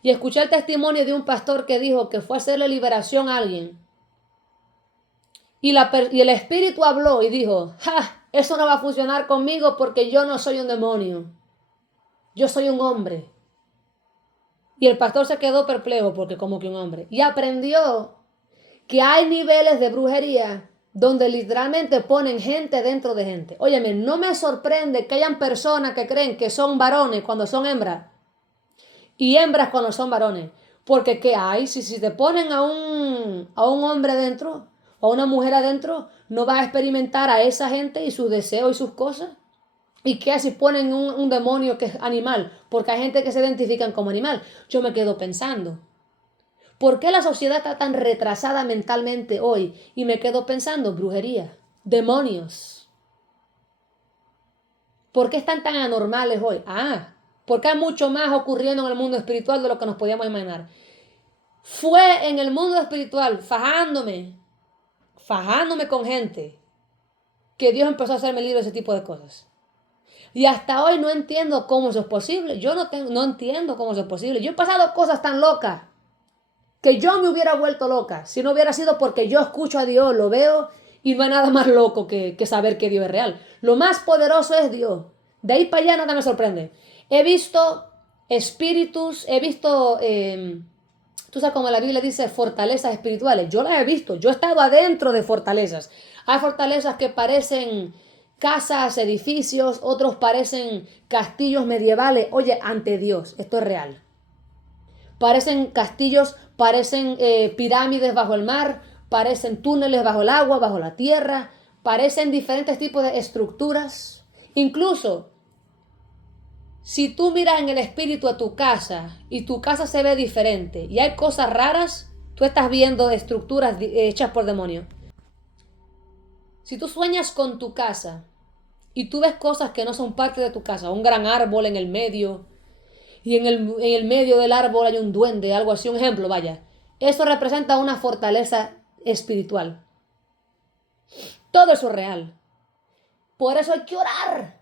Y escuché el testimonio de un pastor que dijo que fue a hacerle liberación a alguien. Y el espíritu habló y dijo, ¡ja! Eso no va a funcionar conmigo porque yo no soy un demonio. Yo soy un hombre. Y el pastor se quedó perplejo porque como que un hombre. Y aprendió que hay niveles de brujería donde literalmente ponen gente dentro de gente. Óyeme, no me sorprende que hayan personas que creen que son varones cuando son hembras y hembras cuando son varones. Porque ¿qué hay? Si te ponen a un hombre dentro o a una mujer adentro, no vas a experimentar a esa gente y sus deseos y sus cosas. ¿Y qué si ponen un demonio que es animal? Porque hay gente que se identifican como animal. Yo me quedo pensando, ¿por qué la sociedad está tan retrasada mentalmente hoy? Y me quedo pensando, brujería, demonios. ¿Por qué están tan anormales hoy? Porque hay mucho más ocurriendo en el mundo espiritual de lo que nos podíamos imaginar. Fue en el mundo espiritual, fajándome con gente, que Dios empezó a hacerme libre de ese tipo de cosas. Y hasta hoy no entiendo cómo eso es posible. Yo no entiendo cómo eso es posible. Yo he pasado cosas tan locas que yo me hubiera vuelto loca si no hubiera sido porque yo escucho a Dios, lo veo y no hay nada más loco que saber que Dios es real. Lo más poderoso es Dios. De ahí para allá nada me sorprende. He visto espíritus, tú sabes como la Biblia dice fortalezas espirituales. Yo las he visto, yo he estado adentro de fortalezas. Hay fortalezas que parecen casas, edificios, otros parecen castillos medievales. Oye, ante Dios, esto es real. Parecen castillos, parecen pirámides bajo el mar, parecen túneles bajo el agua, bajo la tierra, parecen diferentes tipos de estructuras. Incluso, si tú miras en el espíritu a tu casa y tu casa se ve diferente y hay cosas raras, tú estás viendo estructuras hechas por demonios. Si tú sueñas con tu casa y tú ves cosas que no son parte de tu casa, un gran árbol en el medio, y en el medio del árbol hay un duende, algo así, un ejemplo, vaya. Eso representa una fortaleza espiritual. Todo eso es real. Por eso hay que orar.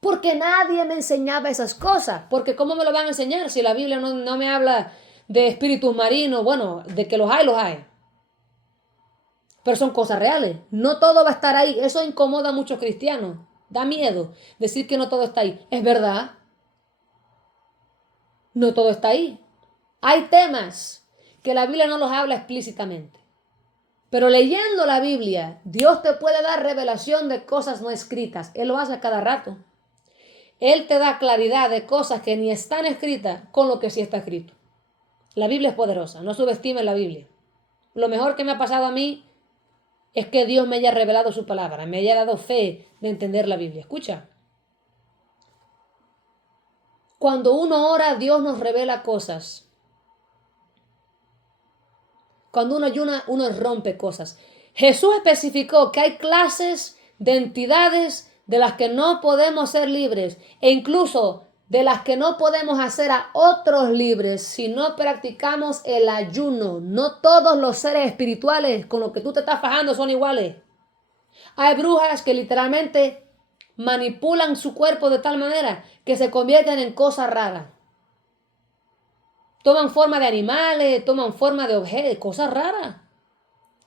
Porque nadie me enseñaba esas cosas. Porque ¿cómo me lo van a enseñar si la Biblia no me habla de espíritus marinos? Bueno, de que los hay, los hay. Pero son cosas reales. No todo va a estar ahí. Eso incomoda a muchos cristianos. Da miedo decir que no todo está ahí. Es verdad. No todo está ahí. Hay temas que la Biblia no los habla explícitamente. Pero leyendo la Biblia, Dios te puede dar revelación de cosas no escritas. Él lo hace a cada rato. Él te da claridad de cosas que ni están escritas con lo que sí está escrito. La Biblia es poderosa. No subestimes la Biblia. Lo mejor que me ha pasado a mí es que Dios me haya revelado su palabra. Me haya dado fe de entender la Biblia. Escucha. Cuando uno ora, Dios nos revela cosas. Cuando uno ayuna, uno rompe cosas. Jesús especificó que hay clases de entidades de las que no podemos ser libres e incluso de las que no podemos hacer a otros libres si no practicamos el ayuno. No todos los seres espirituales con los que tú te estás fajando son iguales. Hay brujas que literalmente manipulan su cuerpo de tal manera que se convierten en cosas raras. Toman forma de animales, toman forma de objetos, cosas raras.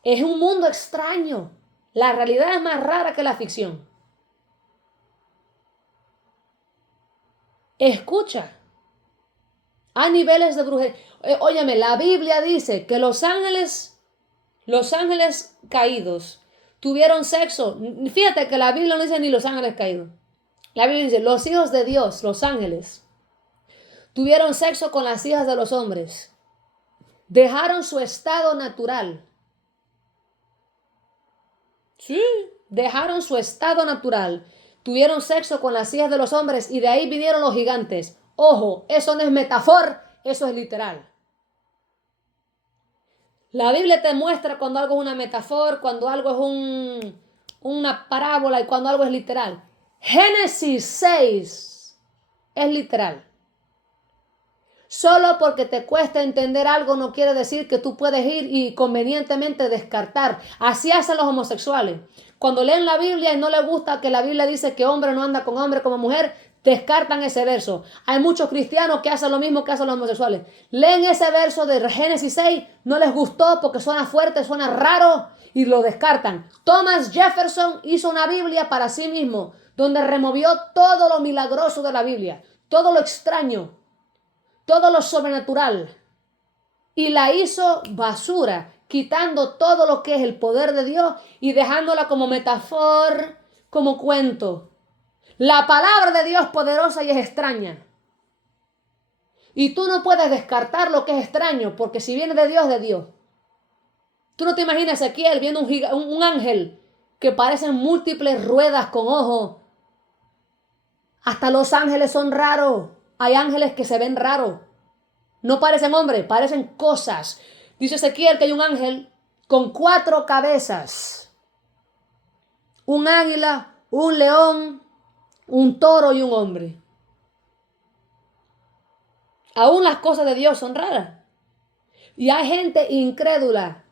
Es un mundo extraño. La realidad es más rara que la ficción. Escucha, hay niveles de brujería. Óyeme, la Biblia dice que los ángeles caídos tuvieron sexo. Fíjate que la Biblia no dice ni los ángeles caídos. La Biblia dice, los hijos de Dios, los ángeles, tuvieron sexo con las hijas de los hombres. Dejaron su estado natural. Sí, dejaron su estado natural. Tuvieron sexo con las hijas de los hombres y de ahí vinieron los gigantes. Ojo, eso no es metáfora, eso es literal. La Biblia te muestra cuando algo es una metáfora, cuando algo es una parábola y cuando algo es literal. Génesis 6 es literal. Solo porque te cuesta entender algo no quiere decir que tú puedes ir y convenientemente descartar. Así hacen los homosexuales. Cuando leen la Biblia y no les gusta que la Biblia dice que hombre no anda con hombre como mujer, descartan ese verso. Hay muchos cristianos que hacen lo mismo que hacen los homosexuales. Leen ese verso de Génesis 6, no les gustó porque suena fuerte, suena raro y lo descartan. Thomas Jefferson hizo una Biblia para sí mismo, donde removió todo lo milagroso de la Biblia, todo lo extraño, todo lo sobrenatural, y la hizo basura, quitando todo lo que es el poder de Dios y dejándola como metáfora, como cuento. La palabra de Dios es poderosa y es extraña. Y tú no puedes descartar lo que es extraño, porque si viene de Dios, de Dios. Tú no te imaginas Ezequiel viendo un ángel que parecen múltiples ruedas con ojos. Hasta los ángeles son raros. Hay ángeles que se ven raros. No parecen hombres, parecen cosas. Dice Ezequiel que hay un ángel con 4 cabezas. Un águila, un león, un toro y un hombre. Aún las cosas de Dios son raras. Y hay gente incrédula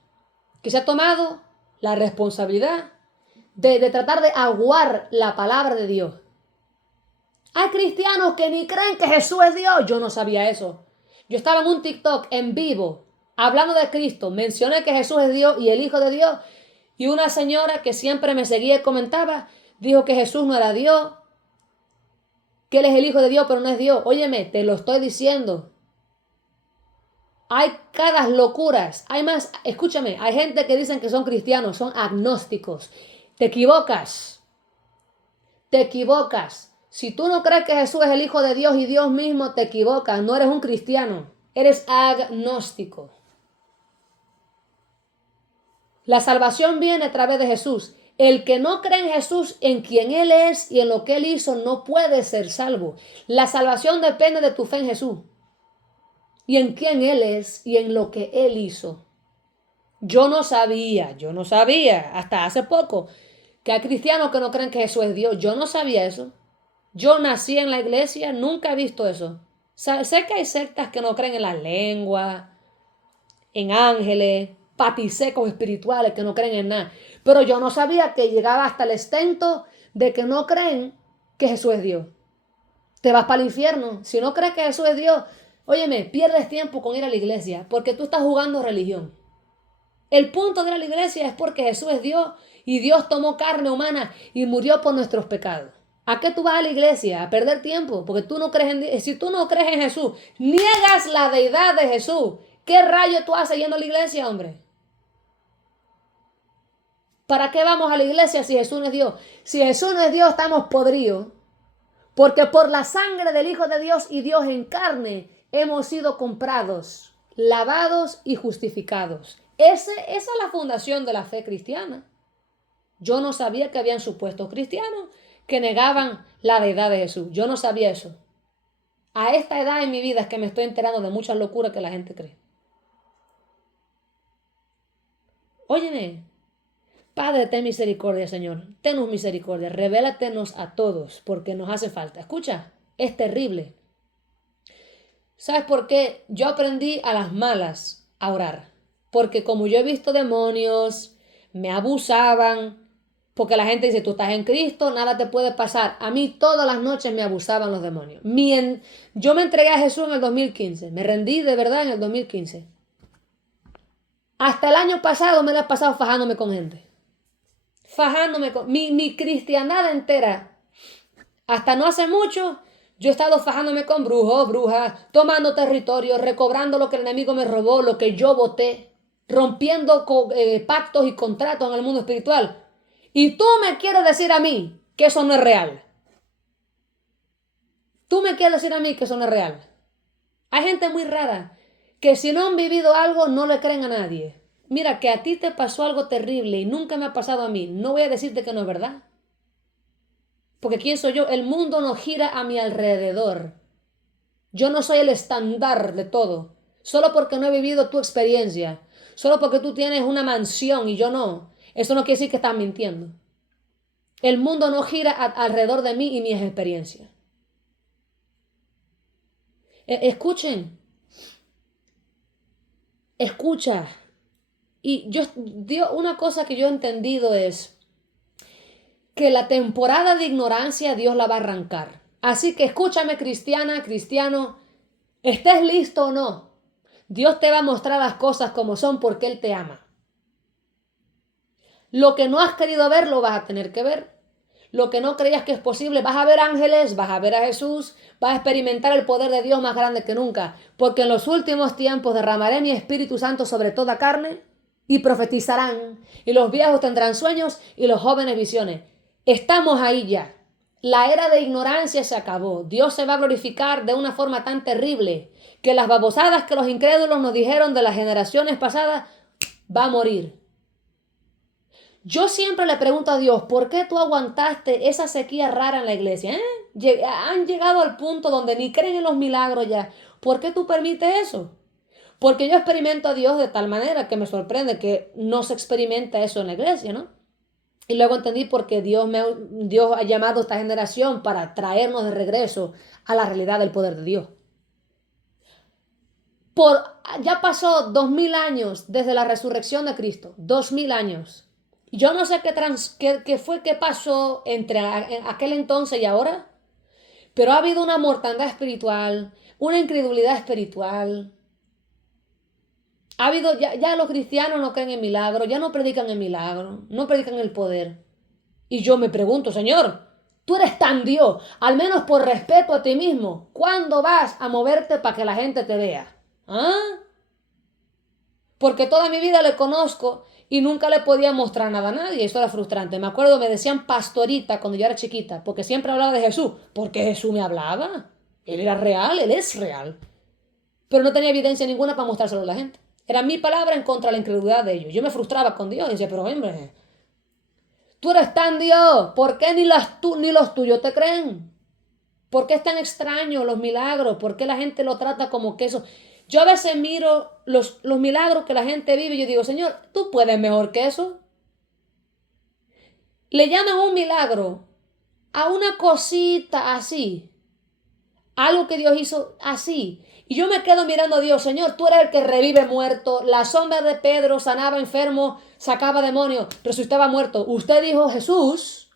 que se ha tomado la responsabilidad de tratar de aguar la palabra de Dios. Hay cristianos que ni creen que Jesús es Dios. Yo no sabía eso. Yo estaba en un TikTok en vivo hablando de Cristo. Mencioné que Jesús es Dios y el Hijo de Dios. Y una señora que siempre me seguía y comentaba, dijo que Jesús no era Dios, que Él es el Hijo de Dios, pero no es Dios. Óyeme, te lo estoy diciendo. Hay cada locuras. Hay más, escúchame, hay gente que dicen que son cristianos, son agnósticos. Te equivocas. Te equivocas. Si tú no crees que Jesús es el Hijo de Dios y Dios mismo, te equivocas. No eres un cristiano. Eres agnóstico. La salvación viene a través de Jesús. El que no cree en Jesús, en quien Él es y en lo que Él hizo, no puede ser salvo. La salvación depende de tu fe en Jesús. Y en quién Él es y en lo que Él hizo. Yo no sabía, hasta hace poco, que hay cristianos que no creen que Jesús es Dios. Yo no sabía eso. Yo nací en la iglesia, nunca he visto eso. Sé que hay sectas que no creen en las lenguas, en ángeles, patisecos espirituales que no creen en nada. Pero yo no sabía que llegaba hasta el extento de que no creen que Jesús es Dios. Te vas para el infierno. Si no crees que Jesús es Dios, óyeme, pierdes tiempo con ir a la iglesia porque tú estás jugando religión. El punto de ir a la iglesia es porque Jesús es Dios y Dios tomó carne humana y murió por nuestros pecados. ¿A qué tú vas a la iglesia? A perder tiempo, porque tú no crees en Dios. Si tú no crees en Jesús, niegas la deidad de Jesús. ¿Qué rayo tú haces yendo a la iglesia, hombre? ¿Para qué vamos a la iglesia si Jesús no es Dios? Si Jesús no es Dios, estamos podridos. Porque por la sangre del Hijo de Dios y Dios en carne hemos sido comprados, lavados y justificados. Esa es la fundación de la fe cristiana. Yo no sabía que habían supuestos cristianos que negaban la deidad de Jesús. Yo no sabía eso. A esta edad en mi vida es que me estoy enterando de muchas locuras que la gente cree. Óyeme, Padre, ten misericordia, Señor. Tenos misericordia. Revélatenos a todos porque nos hace falta. Escucha, es terrible. ¿Sabes por qué? Yo aprendí a las malas a orar. Porque como yo he visto demonios, me abusaban. Porque la gente dice, tú estás en Cristo, nada te puede pasar. A mí todas las noches me abusaban los demonios. Yo me entregué a Jesús en el 2015. Me rendí de verdad en el 2015. Hasta el año pasado me la he pasado fajándome con gente. Fajándome con... Mi cristiandad entera. Hasta no hace mucho, yo he estado fajándome con brujos, brujas, tomando territorio, recobrando lo que el enemigo me robó, lo que yo voté, rompiendo pactos y contratos en el mundo espiritual. Y tú me quieres decir a mí que eso no es real. Tú me quieres decir a mí que eso no es real. Hay gente muy rara que si no han vivido algo no le creen a nadie. Mira, que a ti te pasó algo terrible y nunca me ha pasado a mí. No voy a decirte que no es verdad. Porque ¿quién soy yo? El mundo no gira a mi alrededor. Yo no soy el estándar de todo. Solo porque no he vivido tu experiencia. Solo porque tú tienes una mansión y yo no. Eso no quiere decir que estás mintiendo. El mundo no gira alrededor de mí y mis experiencias. Escuchen. Escucha. Y una cosa que yo he entendido es que la temporada de ignorancia Dios la va a arrancar. Así que escúchame, cristiana, cristiano, estés listo o no, Dios te va a mostrar las cosas como son porque Él te ama. Lo que no has querido ver lo vas a tener que ver. Lo que no creías que es posible, vas a ver ángeles, vas a ver a Jesús, vas a experimentar el poder de Dios más grande que nunca. Porque en los últimos tiempos derramaré mi Espíritu Santo sobre toda carne y profetizarán. Y los viejos tendrán sueños y los jóvenes visiones. Estamos ahí ya. La era de ignorancia se acabó. Dios se va a glorificar de una forma tan terrible que las babosadas que los incrédulos nos dijeron de las generaciones pasadas va a morir. Yo siempre le pregunto a Dios, ¿por qué tú aguantaste esa sequía rara en la iglesia? Han llegado al punto donde ni creen en los milagros ya. ¿Por qué tú permites eso? Porque yo experimento a Dios de tal manera que me sorprende que no se experimenta eso en la iglesia, ¿no? Y luego entendí por qué Dios ha llamado a esta generación para traernos de regreso a la realidad del poder de Dios. Ya pasó 2000 años desde la resurrección de Cristo, 2000 años. Yo no sé qué pasó entre aquel entonces y ahora, pero ha habido una mortandad espiritual, una incredulidad espiritual. Ya los cristianos no creen en milagros, ya no predican en milagros, no predican el poder. Y yo me pregunto, Señor, tú eres tan Dios, al menos por respeto a ti mismo, ¿cuándo vas a moverte para que la gente te vea? ¿Ah? Porque toda mi vida le conozco y nunca le podía mostrar nada a nadie. Eso era frustrante. Me acuerdo, me decían pastorita cuando yo era chiquita, porque siempre hablaba de Jesús. Porque Jesús me hablaba. Él era real, él es real. Pero no tenía evidencia ninguna para mostrárselo a la gente. Era mi palabra en contra de la incredulidad de ellos. Yo me frustraba con Dios y decía, pero hombre, tú eres tan Dios, ¿por qué ni los tuyos te creen? ¿Por qué es tan extraño los milagros? ¿Por qué la gente lo trata como que eso? Yo a veces miro los milagros que la gente vive y yo digo, Señor, tú puedes mejor que eso. Le llaman un milagro a una cosita así, algo que Dios hizo así. Y yo me quedo mirando a Dios, Señor, tú eres el que revive muerto. La sombra de Pedro sanaba enfermo, sacaba demonios, resucitaba muerto. Usted dijo, Jesús,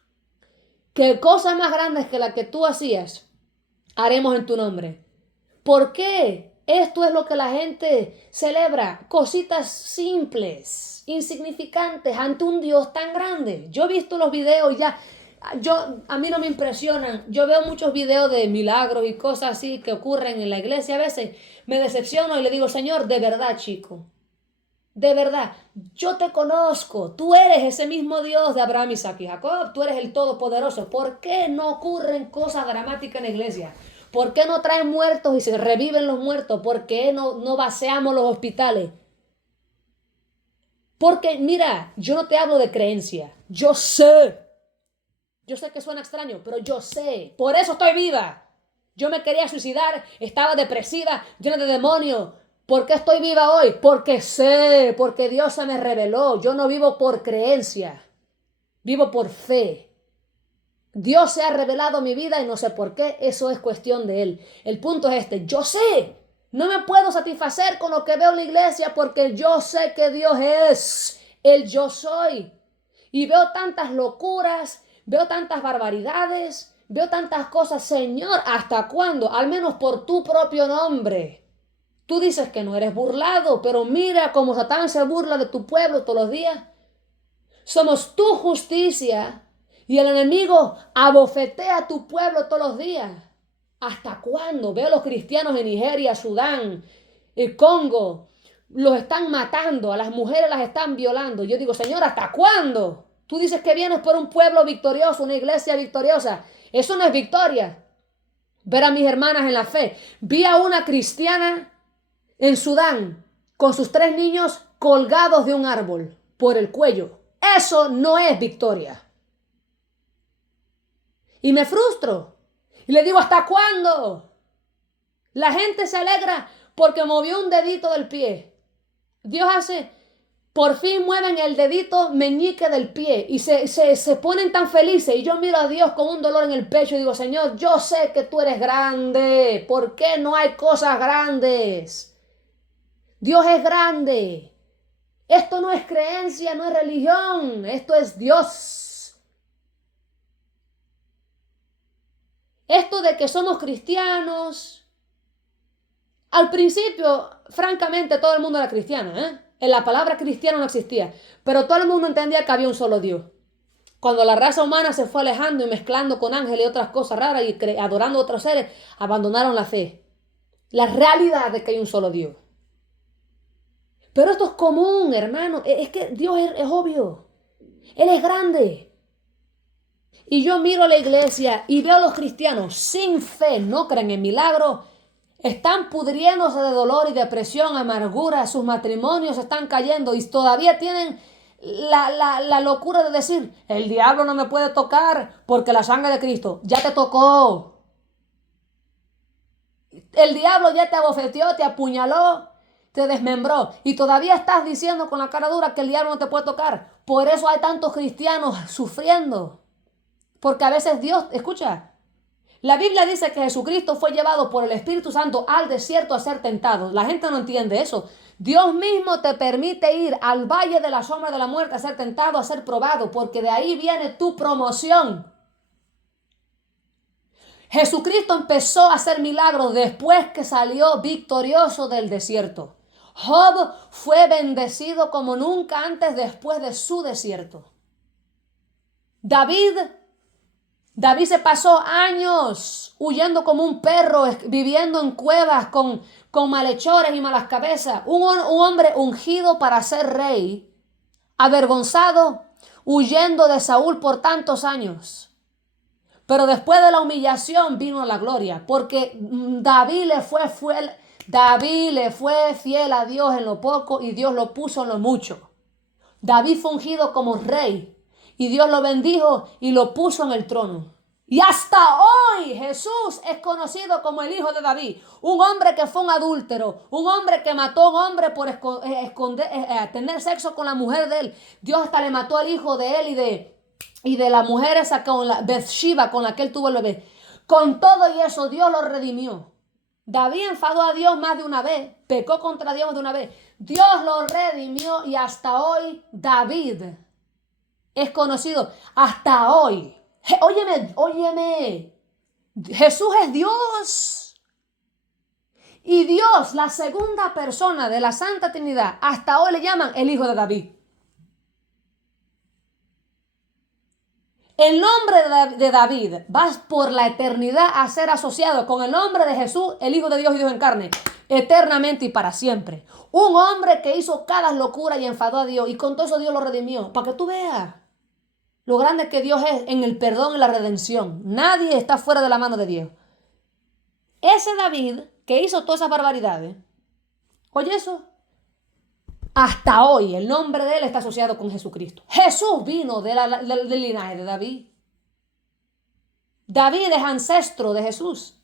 que cosas más grandes que las que tú hacías haremos en tu nombre. ¿Por qué? Esto es lo que la gente celebra. Cositas simples, insignificantes ante un Dios tan grande. Yo he visto los videos ya. A mí no me impresionan. Yo veo muchos videos de milagros y cosas así que ocurren en la iglesia. A veces me decepciono y le digo, Señor, de verdad, chico. De verdad, yo te conozco. Tú eres ese mismo Dios de Abraham, Isaac y Jacob. Tú eres el Todopoderoso. ¿Por qué no ocurren cosas dramáticas en la iglesia? ¿Por qué no traen muertos y se reviven los muertos? ¿Por qué no vaciamos los hospitales? Porque, mira, yo no te hablo de creencia. Yo sé que suena extraño, pero yo sé. Por eso estoy viva. Yo me quería suicidar, estaba depresiva, llena de demonios. ¿Por qué estoy viva hoy? Porque sé, porque Dios se me reveló. Yo no vivo por creencia, vivo por fe. Dios se ha revelado a mi vida y no sé por qué, eso es cuestión de Él. El punto es este, yo sé, no me puedo satisfacer con lo que veo en la iglesia porque yo sé que Dios es el yo soy. Y veo tantas locuras, veo tantas barbaridades, veo tantas cosas. Señor, ¿hasta cuándo? Al menos por tu propio nombre. Tú dices que no eres burlado, pero mira cómo Satán se burla de tu pueblo todos los días. Somos tu justicia y el enemigo abofetea a tu pueblo todos los días. ¿Hasta cuándo? Veo a los cristianos en Nigeria, Sudán, el Congo, los están matando, a las mujeres las están violando. Yo digo, Señor, ¿hasta cuándo? Tú dices que vienes por un pueblo victorioso, una iglesia victoriosa. Eso no es victoria. Ver a mis hermanas en la fe. Vi a una cristiana en Sudán con sus 3 niños colgados de un árbol por el cuello. Eso no es victoria. Y me frustro. Y le digo, ¿hasta cuándo? La gente se alegra porque movió un dedito del pie. Dios hace, por fin mueven el dedito meñique del pie y se ponen tan felices. Y yo miro a Dios con un dolor en el pecho y digo, Señor, yo sé que tú eres grande. ¿Por qué no hay cosas grandes? Dios es grande. Esto no es creencia, no es religión. Esto es Dios. Esto de que somos cristianos. Al principio, francamente, todo el mundo era cristiano, La palabra cristiano no existía, pero todo el mundo entendía que había un solo Dios. Cuando la raza humana se fue alejando y mezclando con ángeles y otras cosas raras y adorando a otros seres, abandonaron la fe. La realidad de que hay un solo Dios. Pero esto es común, hermano. Es que Dios es obvio. Él es grande. Y yo miro a la iglesia y veo a los cristianos sin fe, no creen en milagros. Están pudriéndose de dolor y depresión, amargura, sus matrimonios están cayendo y todavía tienen la locura de decir, el diablo no me puede tocar porque la sangre de Cristo ya te tocó. El diablo ya te abofeteó, te apuñaló, te desmembró y todavía estás diciendo con la cara dura que el diablo no te puede tocar. Por eso hay tantos cristianos sufriendo. Porque a veces Dios, escucha, la Biblia dice que Jesucristo fue llevado por el Espíritu Santo al desierto a ser tentado. La gente no entiende eso. Dios mismo te permite ir al valle de la sombra de la muerte a ser tentado, a ser probado, porque de ahí viene tu promoción. Jesucristo empezó a hacer milagros después que salió victorioso del desierto. Job fue bendecido como nunca antes después de su desierto. David se pasó años huyendo como un perro, viviendo en cuevas con malhechores y malas cabezas. Un hombre ungido para ser rey, avergonzado, huyendo de Saúl por tantos años. Pero después de la humillación vino la gloria, porque David le fue fiel a Dios en lo poco y Dios lo puso en lo mucho. David fue ungido como rey y Dios lo bendijo y lo puso en el trono. Y hasta hoy Jesús es conocido como el hijo de David. Un hombre que fue un adúltero, un hombre que mató a un hombre por tener sexo con la mujer de él. Dios hasta le mató al hijo de él y de la mujer esa con la Bathsheba con la que él tuvo el bebé. Con todo y eso Dios lo redimió. David enfadó a Dios más de una vez, pecó contra Dios más de una vez. Dios lo redimió y hasta hoy David es conocido. Hasta hoy. Óyeme. Jesús es Dios. Y Dios, la segunda persona de la Santa Trinidad, hasta hoy le llaman el Hijo de David. El nombre de David va por la eternidad a ser asociado con el nombre de Jesús, el Hijo de Dios y Dios en carne, eternamente y para siempre. Un hombre que hizo cada locura y enfadó a Dios y con todo eso Dios lo redimió. Para que tú veas lo grande que Dios es en el perdón y la redención. Nadie está fuera de la mano de Dios. Ese David que hizo todas esas barbaridades, oye eso, hasta hoy el nombre de él está asociado con Jesucristo. Jesús vino del linaje de David. David es ancestro de Jesús.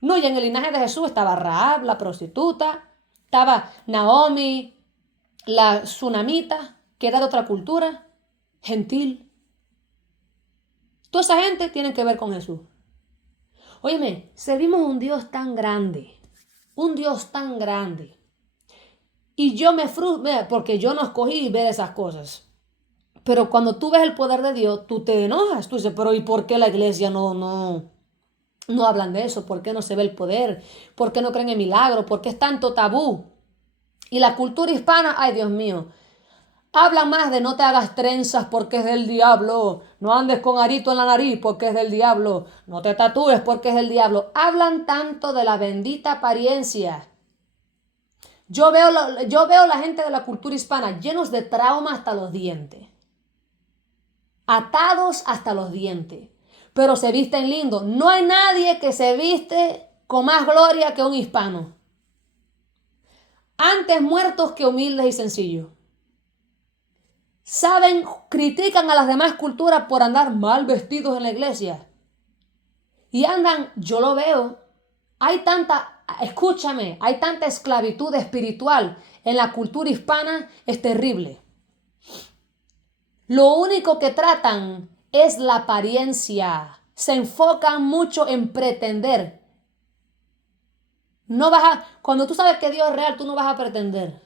No, y en el linaje de Jesús estaba Rahab, la prostituta, estaba Naomi, la tsunamita, que era de otra cultura, gentil. Toda esa gente tiene que ver con Jesús. Óyeme, servimos un Dios tan grande, y yo me frustro, porque yo no escogí ver esas cosas. Pero cuando tú ves el poder de Dios, tú te enojas. Tú dices, pero ¿y por qué la iglesia no No hablan de eso. ¿Por qué no se ve el poder? ¿Por qué no creen en milagros? ¿Por qué es tanto tabú? Y la cultura hispana, ay Dios mío, hablan más de no te hagas trenzas porque es del diablo, no andes con arito en la nariz porque es del diablo, no te tatúes porque es del diablo. Hablan tanto de la bendita apariencia. Yo veo la gente de la cultura hispana llenos de trauma hasta los dientes, atados hasta los dientes, pero se visten lindo. No hay nadie que se viste con más gloria que un hispano. Antes muertos que humildes y sencillos. Saben, critican a las demás culturas por andar mal vestidos en la iglesia. Y andan, yo lo veo, escúchame, hay tanta esclavitud espiritual en la cultura hispana, es terrible. Lo único que tratan es la apariencia. Se enfocan mucho en pretender. Cuando tú sabes que Dios es real, tú no vas a pretender.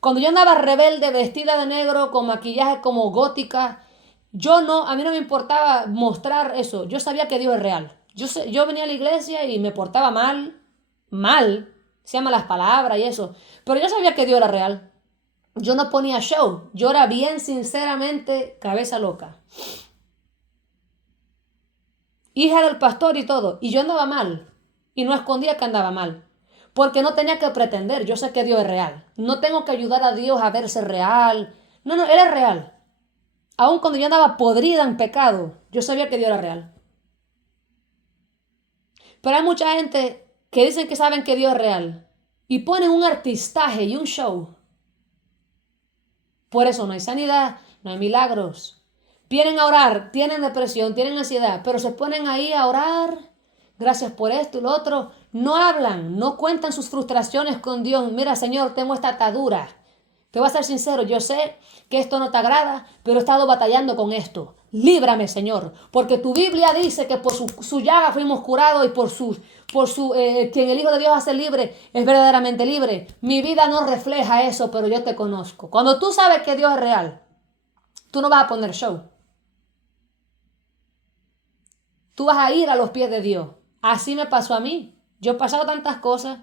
Cuando yo andaba rebelde, vestida de negro, con maquillaje como gótica, a mí no me importaba mostrar eso. Yo sabía que Dios es real. Yo venía a la iglesia y me portaba mal, decía malas palabras y eso. Pero yo sabía que Dios era real. Yo no ponía show. Yo era bien sinceramente cabeza loca. Hija del pastor y todo. Y yo andaba mal. Y no escondía que andaba mal. Porque no tenía que pretender. Yo sé que Dios es real. No tengo que ayudar a Dios a verse real. No, Él es real. Aun cuando yo andaba podrida en pecado, yo sabía que Dios era real. Pero hay mucha gente que dicen que saben que Dios es real. Y ponen un artistaje y un show. Por eso no hay sanidad, no hay milagros. Vienen a orar, tienen depresión, tienen ansiedad, pero se ponen ahí a orar. Gracias por esto y lo otro. No hablan, no cuentan sus frustraciones con Dios. Mira, Señor, tengo esta atadura. Te voy a ser sincero, yo sé que esto no te agrada, pero he estado batallando con esto. Líbrame, Señor, porque tu Biblia dice que por su llaga fuimos curados y quien el Hijo de Dios hace libre es verdaderamente libre. Mi vida no refleja eso, pero yo te conozco. Cuando tú sabes que Dios es real, tú no vas a poner show. Tú vas a ir a los pies de Dios. Así me pasó a mí. Yo he pasado tantas cosas.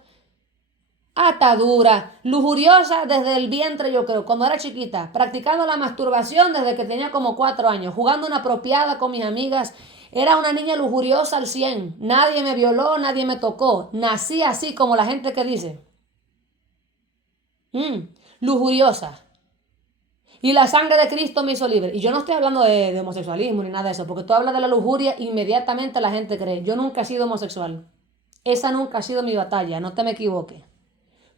Atadura, lujuriosa desde el vientre, yo creo, cuando era chiquita, practicando la masturbación desde que tenía como 4 años, jugando una apropiada con mis amigas. Era una niña lujuriosa al 100. Nadie me violó, nadie me tocó. Nací así como la gente que dice. Lujuriosa. Y la sangre de Cristo me hizo libre. Y yo no estoy hablando de homosexualismo ni nada de eso, porque tú hablas de la lujuria, inmediatamente la gente cree. Yo nunca he sido homosexual. Esa nunca ha sido mi batalla, no te me equivoques.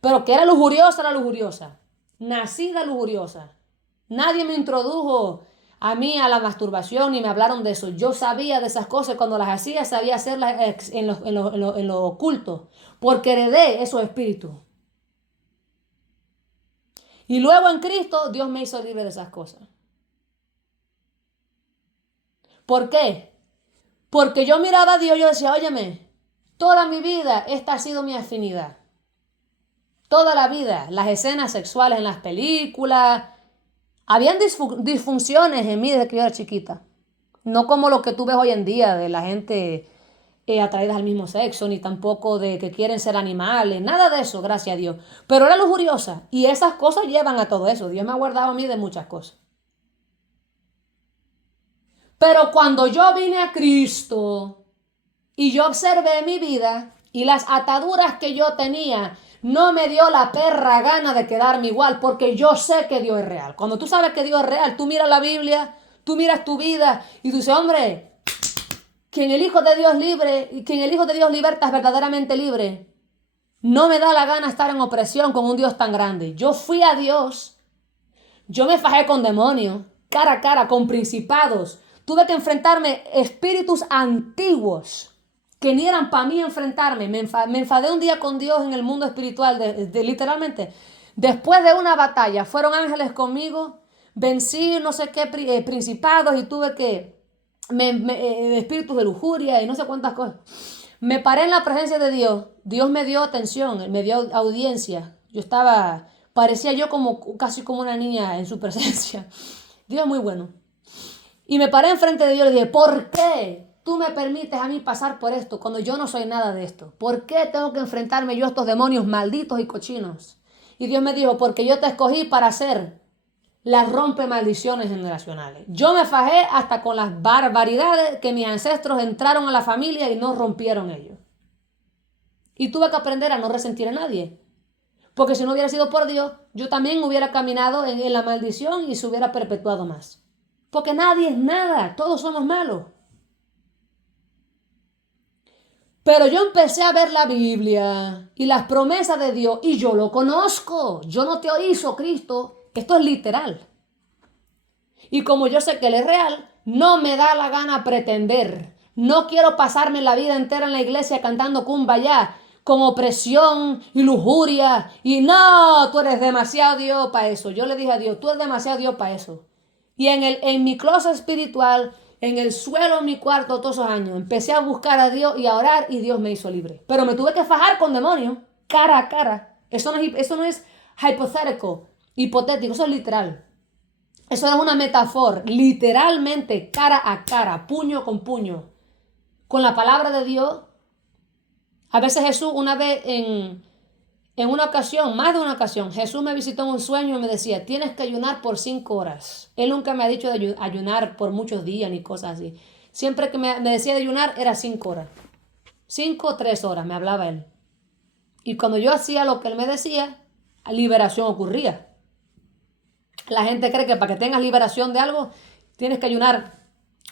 Pero que era lujuriosa, era lujuriosa. Nacida lujuriosa. Nadie me introdujo a mí a la masturbación ni me hablaron de eso. Yo sabía de esas cosas. Cuando las hacía, sabía hacerlas en lo oculto. Porque heredé esos espíritus. Y luego en Cristo, Dios me hizo libre de esas cosas. ¿Por qué? Porque yo miraba a Dios y yo decía, óyeme, toda mi vida esta ha sido mi afinidad. Toda la vida, las escenas sexuales en las películas, habían disfunciones en mí desde que yo era chiquita. No como lo que tú ves hoy en día de la gente atraída al mismo sexo, ni tampoco de que quieren ser animales, nada de eso, gracias a Dios. Pero era lujuriosa y esas cosas llevan a todo eso. Dios me ha guardado a mí de muchas cosas. Pero cuando yo vine a Cristo y yo observé mi vida y las ataduras que yo tenía, no me dio la perra gana de quedarme igual, porque yo sé que Dios es real. Cuando tú sabes que Dios es real, tú miras la Biblia, tú miras tu vida y tú dices, hombre, quien el Hijo de Dios libre, quien el Hijo de Dios liberta es verdaderamente libre. No me da la gana estar en opresión con un Dios tan grande. Yo fui a Dios, yo me fajé con demonios, cara a cara, con principados. Tuve que enfrentarme espíritus antiguos que ni eran para mí enfrentarme. Me enfadé un día con Dios en el mundo espiritual, literalmente. Después de una batalla, fueron ángeles conmigo, vencí no sé qué principados y tuve que, espíritus de lujuria y no sé cuántas cosas. Me paré en la presencia de Dios. Dios me dio atención, me dio audiencia. Parecía yo casi como una niña en su presencia. Dios es muy bueno. Y me paré enfrente de Dios y le dije, ¿por qué? tú me permites a mí pasar por esto cuando yo no soy nada de esto? ¿Por qué tengo que enfrentarme yo a estos demonios malditos y cochinos? Y Dios me dijo, porque yo te escogí para hacer las rompe maldiciones generacionales. Yo me fajé hasta con las barbaridades que mis ancestros entraron a la familia y no rompieron ellos. Y tuve que aprender a no resentir a nadie. Porque si no hubiera sido por Dios, yo también hubiera caminado en la maldición y se hubiera perpetuado más. Porque nadie es nada, todos somos malos. Pero yo empecé a ver la Biblia y las promesas de Dios y yo lo conozco. Yo no teorizo Cristo. Esto es literal. Y como yo sé que Él es real, no me da la gana pretender. No quiero pasarme la vida entera en la iglesia cantando Kumbaya con opresión y lujuria. Y no, tú eres demasiado Dios para eso. Yo le dije a Dios, tú eres demasiado Dios para eso. Y en mi closet espiritual, en el suelo en mi cuarto todos esos años, empecé a buscar a Dios y a orar y Dios me hizo libre. Pero me tuve que fajar con demonios, cara a cara. Eso no es hipotético, hipotético, eso es literal. Eso es una metáfora, literalmente cara a cara, puño con puño. Con la palabra de Dios. A veces Jesús, una vez en una ocasión, más de una ocasión, Jesús me visitó en un sueño y me decía, tienes que ayunar por 5 horas. Él nunca me ha dicho de ayunar por muchos días ni cosas así. Siempre que me decía de ayunar era 5 horas. 5 o 3 horas me hablaba él. Y cuando yo hacía lo que él me decía, liberación ocurría. La gente cree que para que tengas liberación de algo, tienes que ayunar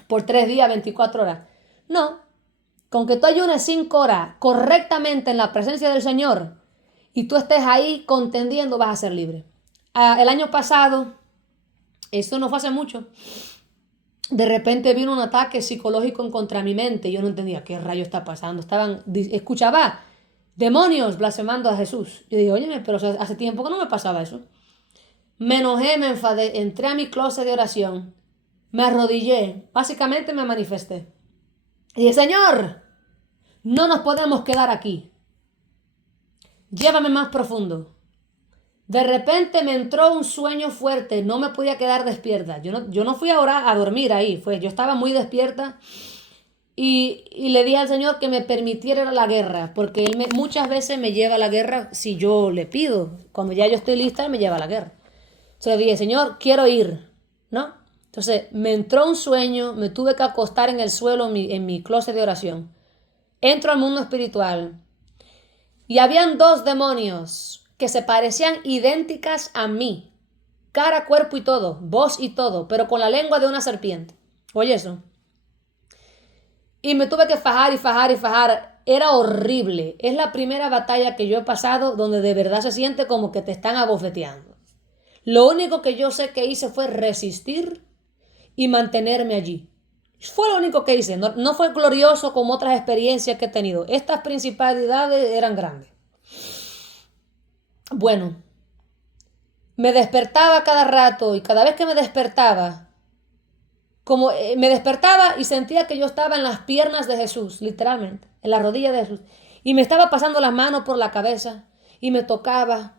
por 3 días, 24 horas. No, con que tú ayunes 5 horas correctamente en la presencia del Señor y tú estés ahí contendiendo, vas a ser libre. El año pasado, esto no fue hace mucho, de repente vino un ataque psicológico en contra mi mente. Yo no entendía qué rayo está pasando. Escuchaba demonios blasfemando a Jesús. Yo dije, óyeme, pero hace tiempo que no me pasaba eso. Me enojé, me enfadé, entré a mi closet de oración, me arrodillé, básicamente me manifesté. Y dije, Señor, no nos podemos quedar aquí. Llévame más profundo. De repente me entró un sueño fuerte, no me podía quedar despierta. Yo no fui a orar, a dormir ahí, yo estaba muy despierta y le dije al Señor que me permitiera la guerra, porque Él muchas veces me lleva a la guerra si yo le pido. Cuando ya yo estoy lista, Él me lleva a la guerra. Entonces le dije, Señor, quiero ir, ¿no? Entonces me entró un sueño, me tuve que acostar en el suelo en mi closet de oración. Entro al mundo espiritual y habían 2 demonios que se parecían idénticas a mí. Cara, cuerpo y todo, voz y todo, pero con la lengua de una serpiente. Oye eso. Y me tuve que fajar y fajar y fajar. Era horrible. Es la primera batalla que yo he pasado donde de verdad se siente como que te están abofeteando. Lo único que yo sé que hice fue resistir y mantenerme allí. Fue lo único que hice. No fue glorioso como otras experiencias que he tenido. Estas principalidades eran grandes. Bueno, me despertaba cada rato y cada vez que me despertaba, me despertaba y sentía que yo estaba en las piernas de Jesús, literalmente, en la rodilla de Jesús. Y me estaba pasando las manos por la cabeza y me tocaba.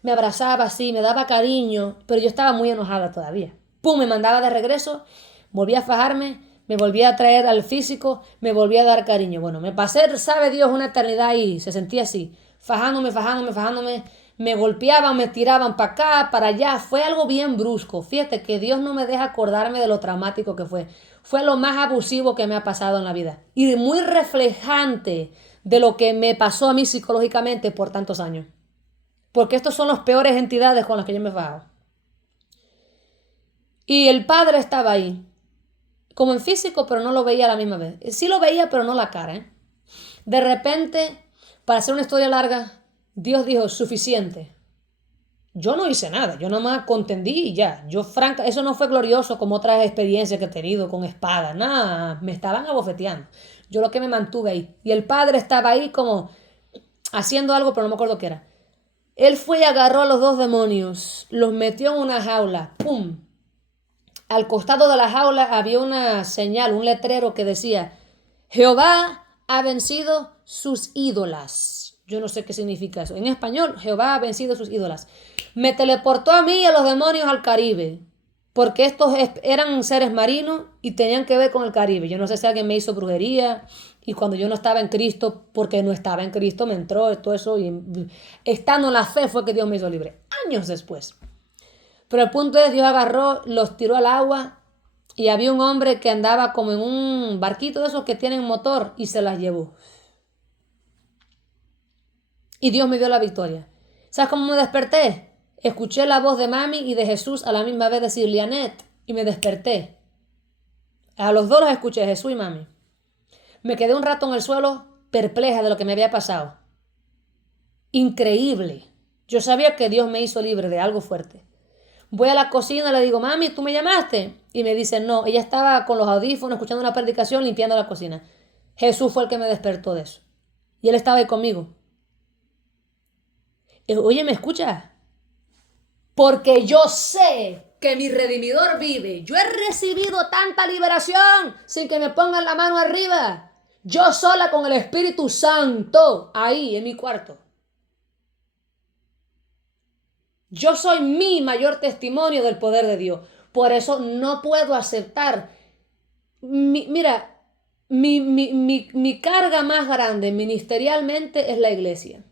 Me abrazaba así, me daba cariño, pero yo estaba muy enojada todavía. Pum, me mandaba de regreso, volvía a fajarme, me volvía a traer al físico, me volvía a dar cariño. Bueno, me pasé, sabe Dios, una eternidad y se sentía así, fajándome, me golpeaban, me tiraban para acá, para allá. Fue algo bien brusco. Fíjate que Dios no me deja acordarme de lo traumático que fue. Fue lo más abusivo que me ha pasado en la vida y muy reflejante de lo que me pasó a mí psicológicamente por tantos años. Porque estos son las peores entidades con las que yo me he fajado. Y el padre estaba ahí, como en físico, pero no lo veía a la misma vez. Sí lo veía, pero no la cara. De repente, para hacer una historia larga, Dios dijo, suficiente. Yo no hice nada, yo nomás contendí y ya. Eso no fue glorioso como otras experiencias que he tenido con espadas. Nada, me estaban abofeteando. Yo lo que me mantuve ahí. Y el padre estaba ahí como haciendo algo, pero no me acuerdo qué era. Él fue y agarró a los 2 demonios, los metió en una jaula, ¡pum! Al costado de la jaula había una señal, un letrero que decía, Jehová ha vencido sus ídolas. Yo no sé qué significa eso. En español, Jehová ha vencido sus ídolas. Me teleportó a mí y a los demonios al Caribe. porque estos eran seres marinos y tenían que ver con el Caribe. Yo no sé si alguien me hizo brujería y cuando yo no estaba en Cristo, porque no estaba en Cristo, me entró todo eso y estando en la fe fue que Dios me hizo libre. Años después. Pero el punto es, Dios agarró, los tiró al agua y había un hombre que andaba como en un barquito de esos que tienen motor y se las llevó. Y Dios me dio la victoria. ¿Sabes cómo me desperté? Escuché la voz de mami y de Jesús a la misma vez decir, Lianet, y me desperté. A los dos los escuché, Jesús y mami. Me quedé un rato en el suelo perpleja de lo que me había pasado. Increíble. Yo sabía que Dios me hizo libre de algo fuerte. Voy a la cocina y le digo, mami, ¿tú me llamaste? Y me dice, no, ella estaba con los audífonos escuchando una predicación limpiando la cocina. Jesús fue el que me despertó de eso. Y él estaba ahí conmigo. Oye, ¿me escuchas? Porque yo sé que mi redimidor vive. Yo he recibido tanta liberación sin que me pongan la mano arriba. Yo sola con el Espíritu Santo ahí en mi cuarto. Yo soy mi mayor testimonio del poder de Dios. Por eso no puedo aceptar. Mira, mi carga más grande ministerialmente es la iglesia.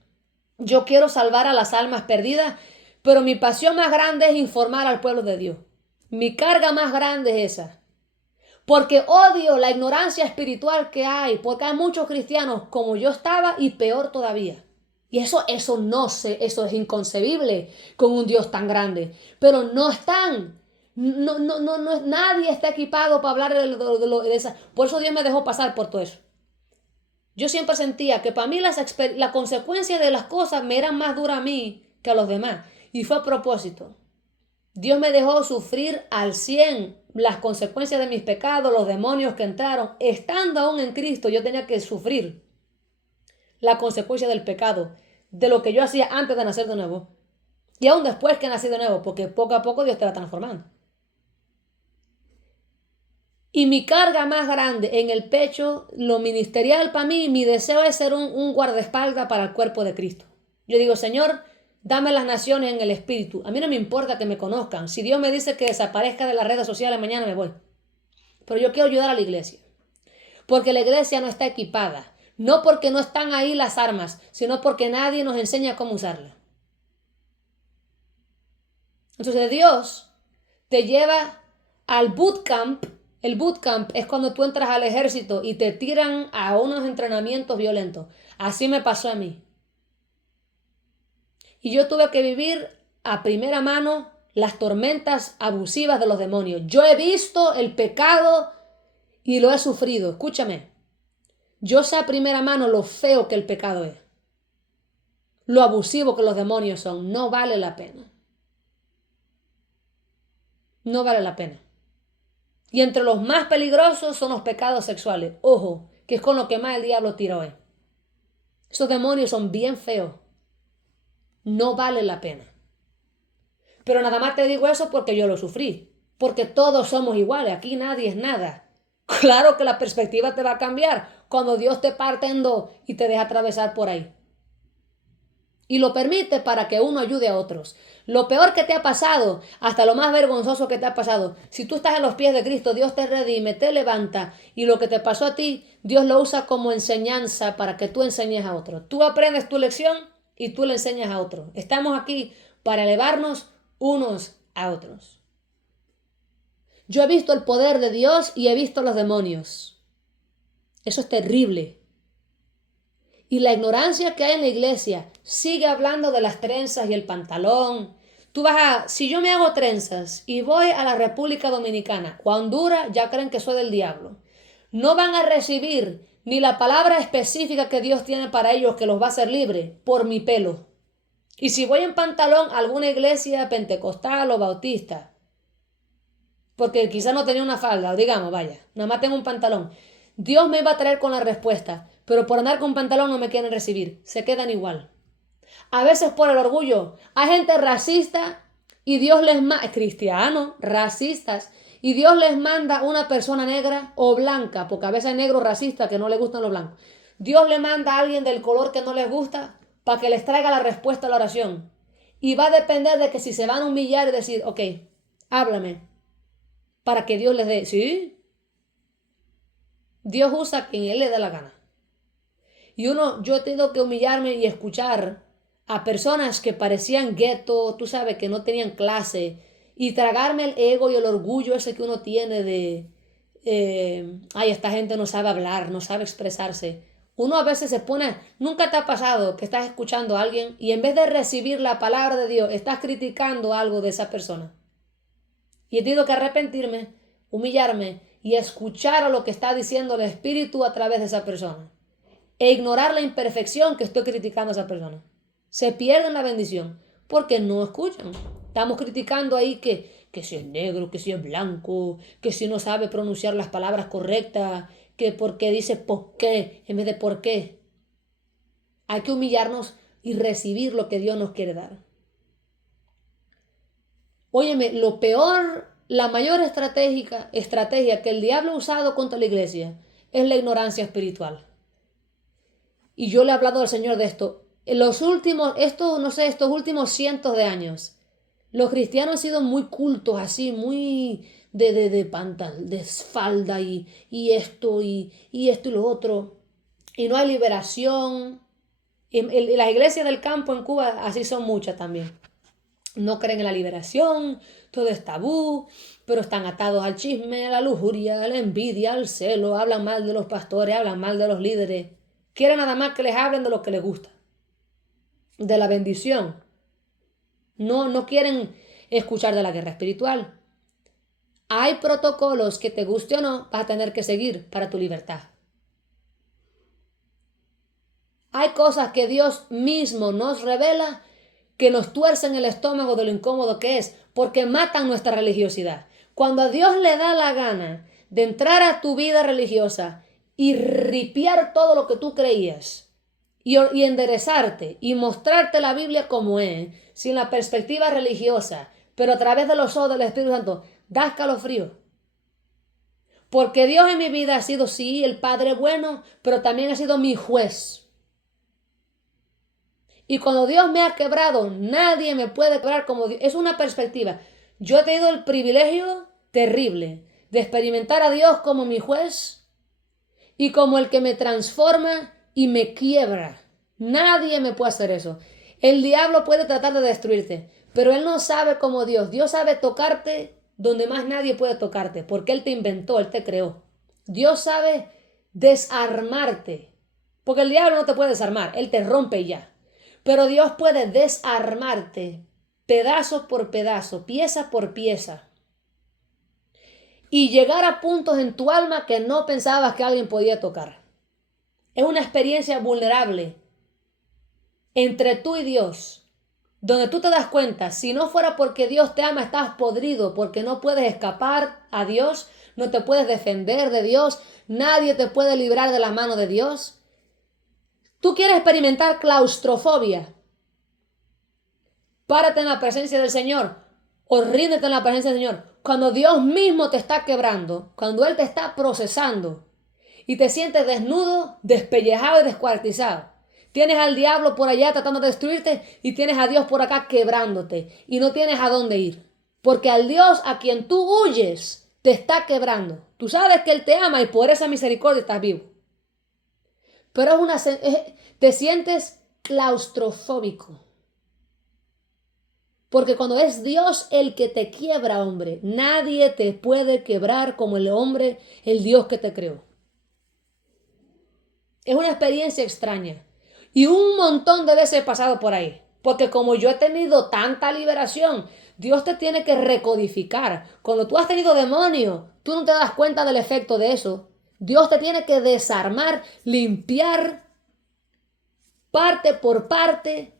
Yo quiero salvar a las almas perdidas, pero mi pasión más grande es informar al pueblo de Dios. Mi carga más grande es esa. Porque odio la ignorancia espiritual que hay, porque hay muchos cristianos como yo estaba y peor todavía. Y eso no sé, eso es inconcebible con un Dios tan grande. Pero no están. No, nadie está equipado para hablar de esa. Por eso Dios me dejó pasar por todo eso. Yo siempre sentía que para mí la consecuencia de las cosas me eran más duras a mí que a los demás. Y fue a propósito. Dios me dejó sufrir al 100 las consecuencias de mis pecados, los demonios que entraron. Estando aún en Cristo, yo tenía que sufrir la consecuencia del pecado, de lo que yo hacía antes de nacer de nuevo. Y aún después que nací de nuevo, porque poco a poco Dios te va transformando. Y mi carga más grande en el pecho, lo ministerial para mí, mi deseo es ser un guardaespaldas para el cuerpo de Cristo. Yo digo, Señor, dame las naciones en el espíritu. A mí no me importa que me conozcan. Si Dios me dice que desaparezca de las redes sociales, mañana me voy. Pero yo quiero ayudar a la iglesia. Porque la iglesia no está equipada. No porque no están ahí las armas, sino porque nadie nos enseña cómo usarlas. Entonces Dios te lleva al bootcamp. El bootcamp es cuando tú entras al ejército y te tiran a unos entrenamientos violentos. Así me pasó a mí. Y yo tuve que vivir a primera mano las tormentas abusivas de los demonios. Yo he visto el pecado y lo he sufrido. Escúchame. Yo sé a primera mano lo feo que el pecado es. Lo abusivo que los demonios son. No vale la pena. No vale la pena. Y entre los más peligrosos son los pecados sexuales. Ojo, que es con lo que más el diablo tira hoy. Esos demonios son bien feos. No vale la pena. Pero nada más te digo eso porque yo lo sufrí. Porque todos somos iguales. Aquí nadie es nada. Claro que la perspectiva te va a cambiar cuando Dios te parte en dos y te deja atravesar por ahí. Y lo permite para que uno ayude a otros. Lo peor que te ha pasado, hasta lo más vergonzoso que te ha pasado, si tú estás en los pies de Cristo, Dios te redime, te levanta, y lo que te pasó a ti, Dios lo usa como enseñanza para que tú enseñes a otros. Tú aprendes tu lección y tú le enseñas a otros. Estamos aquí para elevarnos unos a otros. Yo he visto el poder de Dios y he visto los demonios. Eso es terrible. Y la ignorancia que hay en la iglesia sigue hablando de las trenzas y el pantalón. Si yo me hago trenzas y voy a la República Dominicana o a Honduras, ya creen que soy del diablo. No van a recibir ni la palabra específica que Dios tiene para ellos que los va a hacer libres por mi pelo. Y si voy en pantalón a alguna iglesia pentecostal o bautista, porque quizás no tenía una falda, digamos, vaya, nada más tengo un pantalón, Dios me va a traer con la respuesta. Pero por andar con pantalón no me quieren recibir. Se quedan igual. A veces por el orgullo. Hay gente racista y Dios les manda, cristianos, racistas, y Dios les manda una persona negra o blanca, porque a veces hay negros racistas que no les gustan los blancos. Dios le manda a alguien del color que no les gusta para que les traiga la respuesta a la oración. Y va a depender de que si se van a humillar y decir, ok, háblame. para que Dios les dé. Sí, Dios usa a quien Él le da la gana. Yo he tenido que humillarme y escuchar a personas que parecían gueto, tú sabes, que no tenían clase, y tragarme el ego y el orgullo ese que uno tiene de, ay, esta gente no sabe hablar, no sabe expresarse. Uno a veces se pone, nunca te ha pasado que estás escuchando a alguien y en vez de recibir la palabra de Dios, estás criticando algo de esa persona. Y he tenido que arrepentirme, humillarme y escuchar a lo que está diciendo el Espíritu a través de esa persona. E ignorar la imperfección que estoy criticando a esa persona. Se pierden la bendición porque no escuchan. Estamos criticando ahí que si es negro, que si es blanco, que si no sabe pronunciar las palabras correctas, que porque dice por qué en vez de por qué. Hay que humillarnos y recibir lo que Dios nos quiere dar. Óyeme, lo peor, la mayor estrategia que el diablo ha usado contra la iglesia es la ignorancia espiritual. Y yo le he hablado al Señor de esto. En los últimos, estos últimos cientos de años, los cristianos han sido muy cultos, así, muy de falda y esto y esto y lo otro. Y no hay liberación. Y las iglesias del campo en Cuba así son muchas también. No creen en la liberación, todo es tabú, pero están atados al chisme, a la lujuria, a la envidia, al celo, hablan mal de los pastores, hablan mal de los líderes. Quieren nada más que les hablen de lo que les gusta, de la bendición. No quieren escuchar de la guerra espiritual. Hay protocolos que te guste o no, vas a tener que seguir para tu libertad. Hay cosas que Dios mismo nos revela que nos tuercen el estómago de lo incómodo que es, porque matan nuestra religiosidad. Cuando a Dios le da la gana de entrar a tu vida religiosa y ripiar todo lo que tú creías y enderezarte y mostrarte la Biblia como es, sin la perspectiva religiosa, pero a través de los ojos del Espíritu Santo, da escalofrío. Porque Dios en mi vida ha sido, sí, el Padre bueno, pero también ha sido mi juez. Y cuando Dios me ha quebrado, nadie me puede quebrar como Dios. Es una perspectiva. Yo he tenido el privilegio terrible de experimentar a Dios como mi juez y como el que me transforma y me quiebra. Nadie me puede hacer eso. El diablo puede tratar de destruirte, pero él no sabe como Dios. Dios sabe tocarte donde más nadie puede tocarte, porque él te inventó, él te creó. Dios sabe desarmarte, porque el diablo no te puede desarmar, él te rompe y ya. Pero Dios puede desarmarte pedazo por pedazo, pieza por pieza, y llegar a puntos en tu alma que no pensabas que alguien podía tocar. Es una experiencia vulnerable entre tú y Dios, donde tú te das cuenta, si no fuera porque Dios te ama, estás podrido, porque no puedes escapar a Dios, no te puedes defender de Dios, nadie te puede librar de la mano de Dios. Tú quieres experimentar claustrofobia. Párate en la presencia del Señor o ríndete en la presencia del Señor. Cuando Dios mismo te está quebrando, cuando Él te está procesando y te sientes desnudo, despellejado y descuartizado. Tienes al diablo por allá tratando de destruirte y tienes a Dios por acá quebrándote y no tienes a dónde ir. Porque al Dios a quien tú huyes te está quebrando. Tú sabes que Él te ama y por esa misericordia estás vivo. Pero te sientes claustrofóbico. Porque cuando es Dios el que te quiebra, hombre, nadie te puede quebrar como el hombre, el Dios que te creó. Es una experiencia extraña. Y un montón de veces he pasado por ahí. Porque como yo he tenido tanta liberación, Dios te tiene que recodificar. Cuando tú has tenido demonio, tú no te das cuenta del efecto de eso. Dios te tiene que desarmar, limpiar, parte por parte,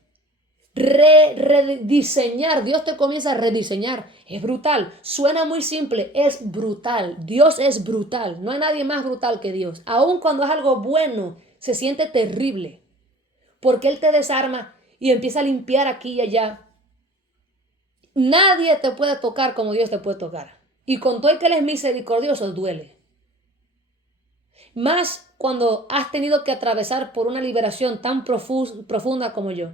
rediseñar. Dios te comienza a rediseñar. Es brutal. Suena muy simple. Es brutal. Dios es brutal. No hay nadie más brutal que Dios. Aun cuando es algo bueno, se siente terrible. Porque Él te desarma y empieza a limpiar aquí y allá. Nadie te puede tocar como Dios te puede tocar. Y con todo el que Él es misericordioso, duele. Más cuando has tenido que atravesar por una liberación tan profunda como yo.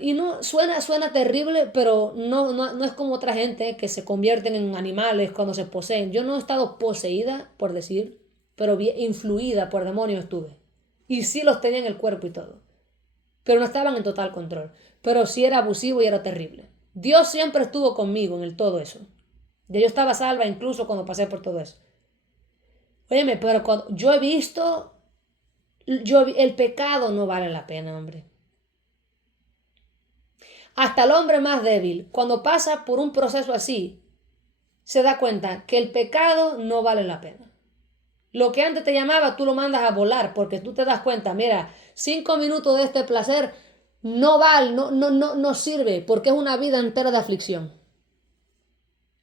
Y no suena terrible, pero no es como otra gente que se convierten en animales cuando se poseen. Yo no he estado poseída, por decir, pero bien influida por demonios estuve. Y sí los tenía en el cuerpo y todo. Pero no estaban en total control. Pero sí era abusivo y era terrible. Dios siempre estuvo conmigo en todo eso. Yo estaba salva incluso cuando pasé por todo eso. Óyeme, pero cuando yo he visto, el pecado no vale la pena, hombre. Hasta el hombre más débil, cuando pasa por un proceso así, se da cuenta que el pecado no vale la pena. Lo que antes te llamaba, tú lo mandas a volar porque tú te das cuenta, mira, 5 minutos de este placer no vale, no sirve porque es una vida entera de aflicción.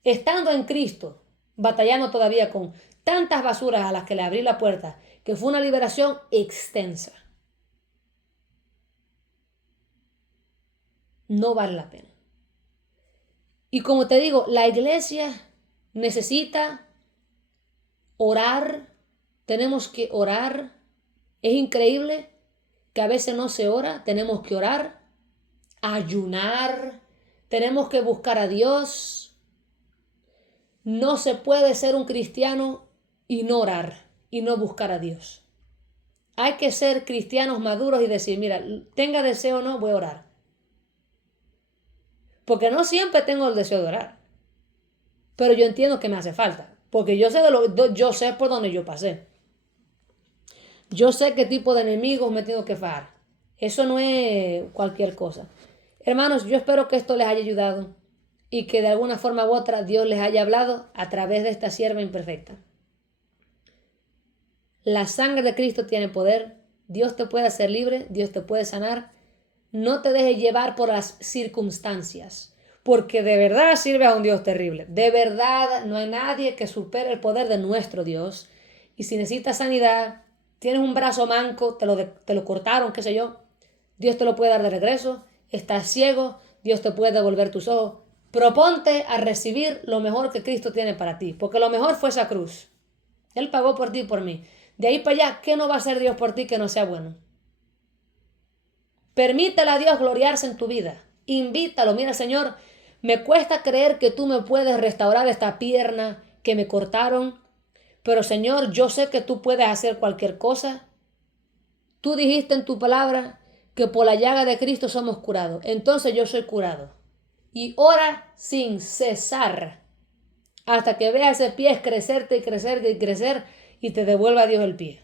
Estando en Cristo, batallando todavía con tantas basuras a las que le abrí la puerta, que fue una liberación extensa. No vale la pena. Y como te digo, la iglesia necesita orar, tenemos que orar. Es increíble que a veces no se ora, tenemos que orar, ayunar, tenemos que buscar a Dios. No se puede ser un cristiano y no orar y no buscar a Dios. Hay que ser cristianos maduros y decir, mira, tenga deseo o no, voy a orar. Porque no siempre tengo el deseo de orar. Pero yo entiendo que me hace falta. Porque yo sé por dónde yo pasé. Yo sé qué tipo de enemigos me tengo que fajar. Eso no es cualquier cosa. Hermanos, yo espero que esto les haya ayudado y que de alguna forma u otra Dios les haya hablado a través de esta sierva imperfecta. La sangre de Cristo tiene poder. Dios te puede hacer libre, Dios te puede sanar. No te dejes llevar por las circunstancias, porque de verdad sirve a un Dios terrible. De verdad no hay nadie que supere el poder de nuestro Dios. Y si necesitas sanidad, tienes un brazo manco, te lo cortaron, qué sé yo, Dios te lo puede dar de regreso. Estás ciego, Dios te puede devolver tus ojos. Proponte a recibir lo mejor que Cristo tiene para ti, porque lo mejor fue esa cruz. Él pagó por ti y por mí. De ahí para allá, ¿qué no va a hacer Dios por ti que no sea bueno? Permítele a Dios gloriarse en tu vida. Invítalo. Mira, Señor, me cuesta creer que tú me puedes restaurar esta pierna que me cortaron, pero Señor, yo sé que tú puedes hacer cualquier cosa. Tú dijiste en tu palabra que por la llaga de Cristo somos curados. Entonces yo soy curado. Y ora sin cesar hasta que veas ese pie crecerte y crecerte y crecer y te devuelva a Dios el pie.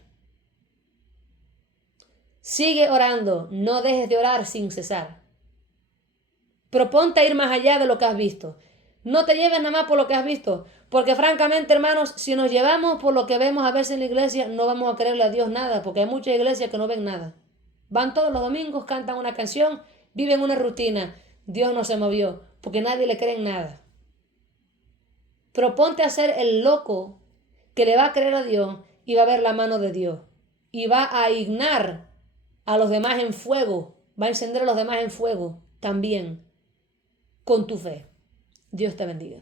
Sigue orando, no dejes de orar sin cesar. Proponte a ir más allá de lo que has visto. No te lleves nada más por lo que has visto, porque francamente, hermanos, si nos llevamos por lo que vemos a veces en la iglesia, no vamos a creerle a Dios nada, porque hay muchas iglesias que no ven nada. Van todos los domingos, cantan una canción, viven una rutina. Dios no se movió, porque nadie le cree en nada. Proponte a ser el loco que le va a creer a Dios y va a ver la mano de Dios. Y va a ignar a los demás en fuego, va a encender a los demás en fuego también con tu fe. Dios te bendiga.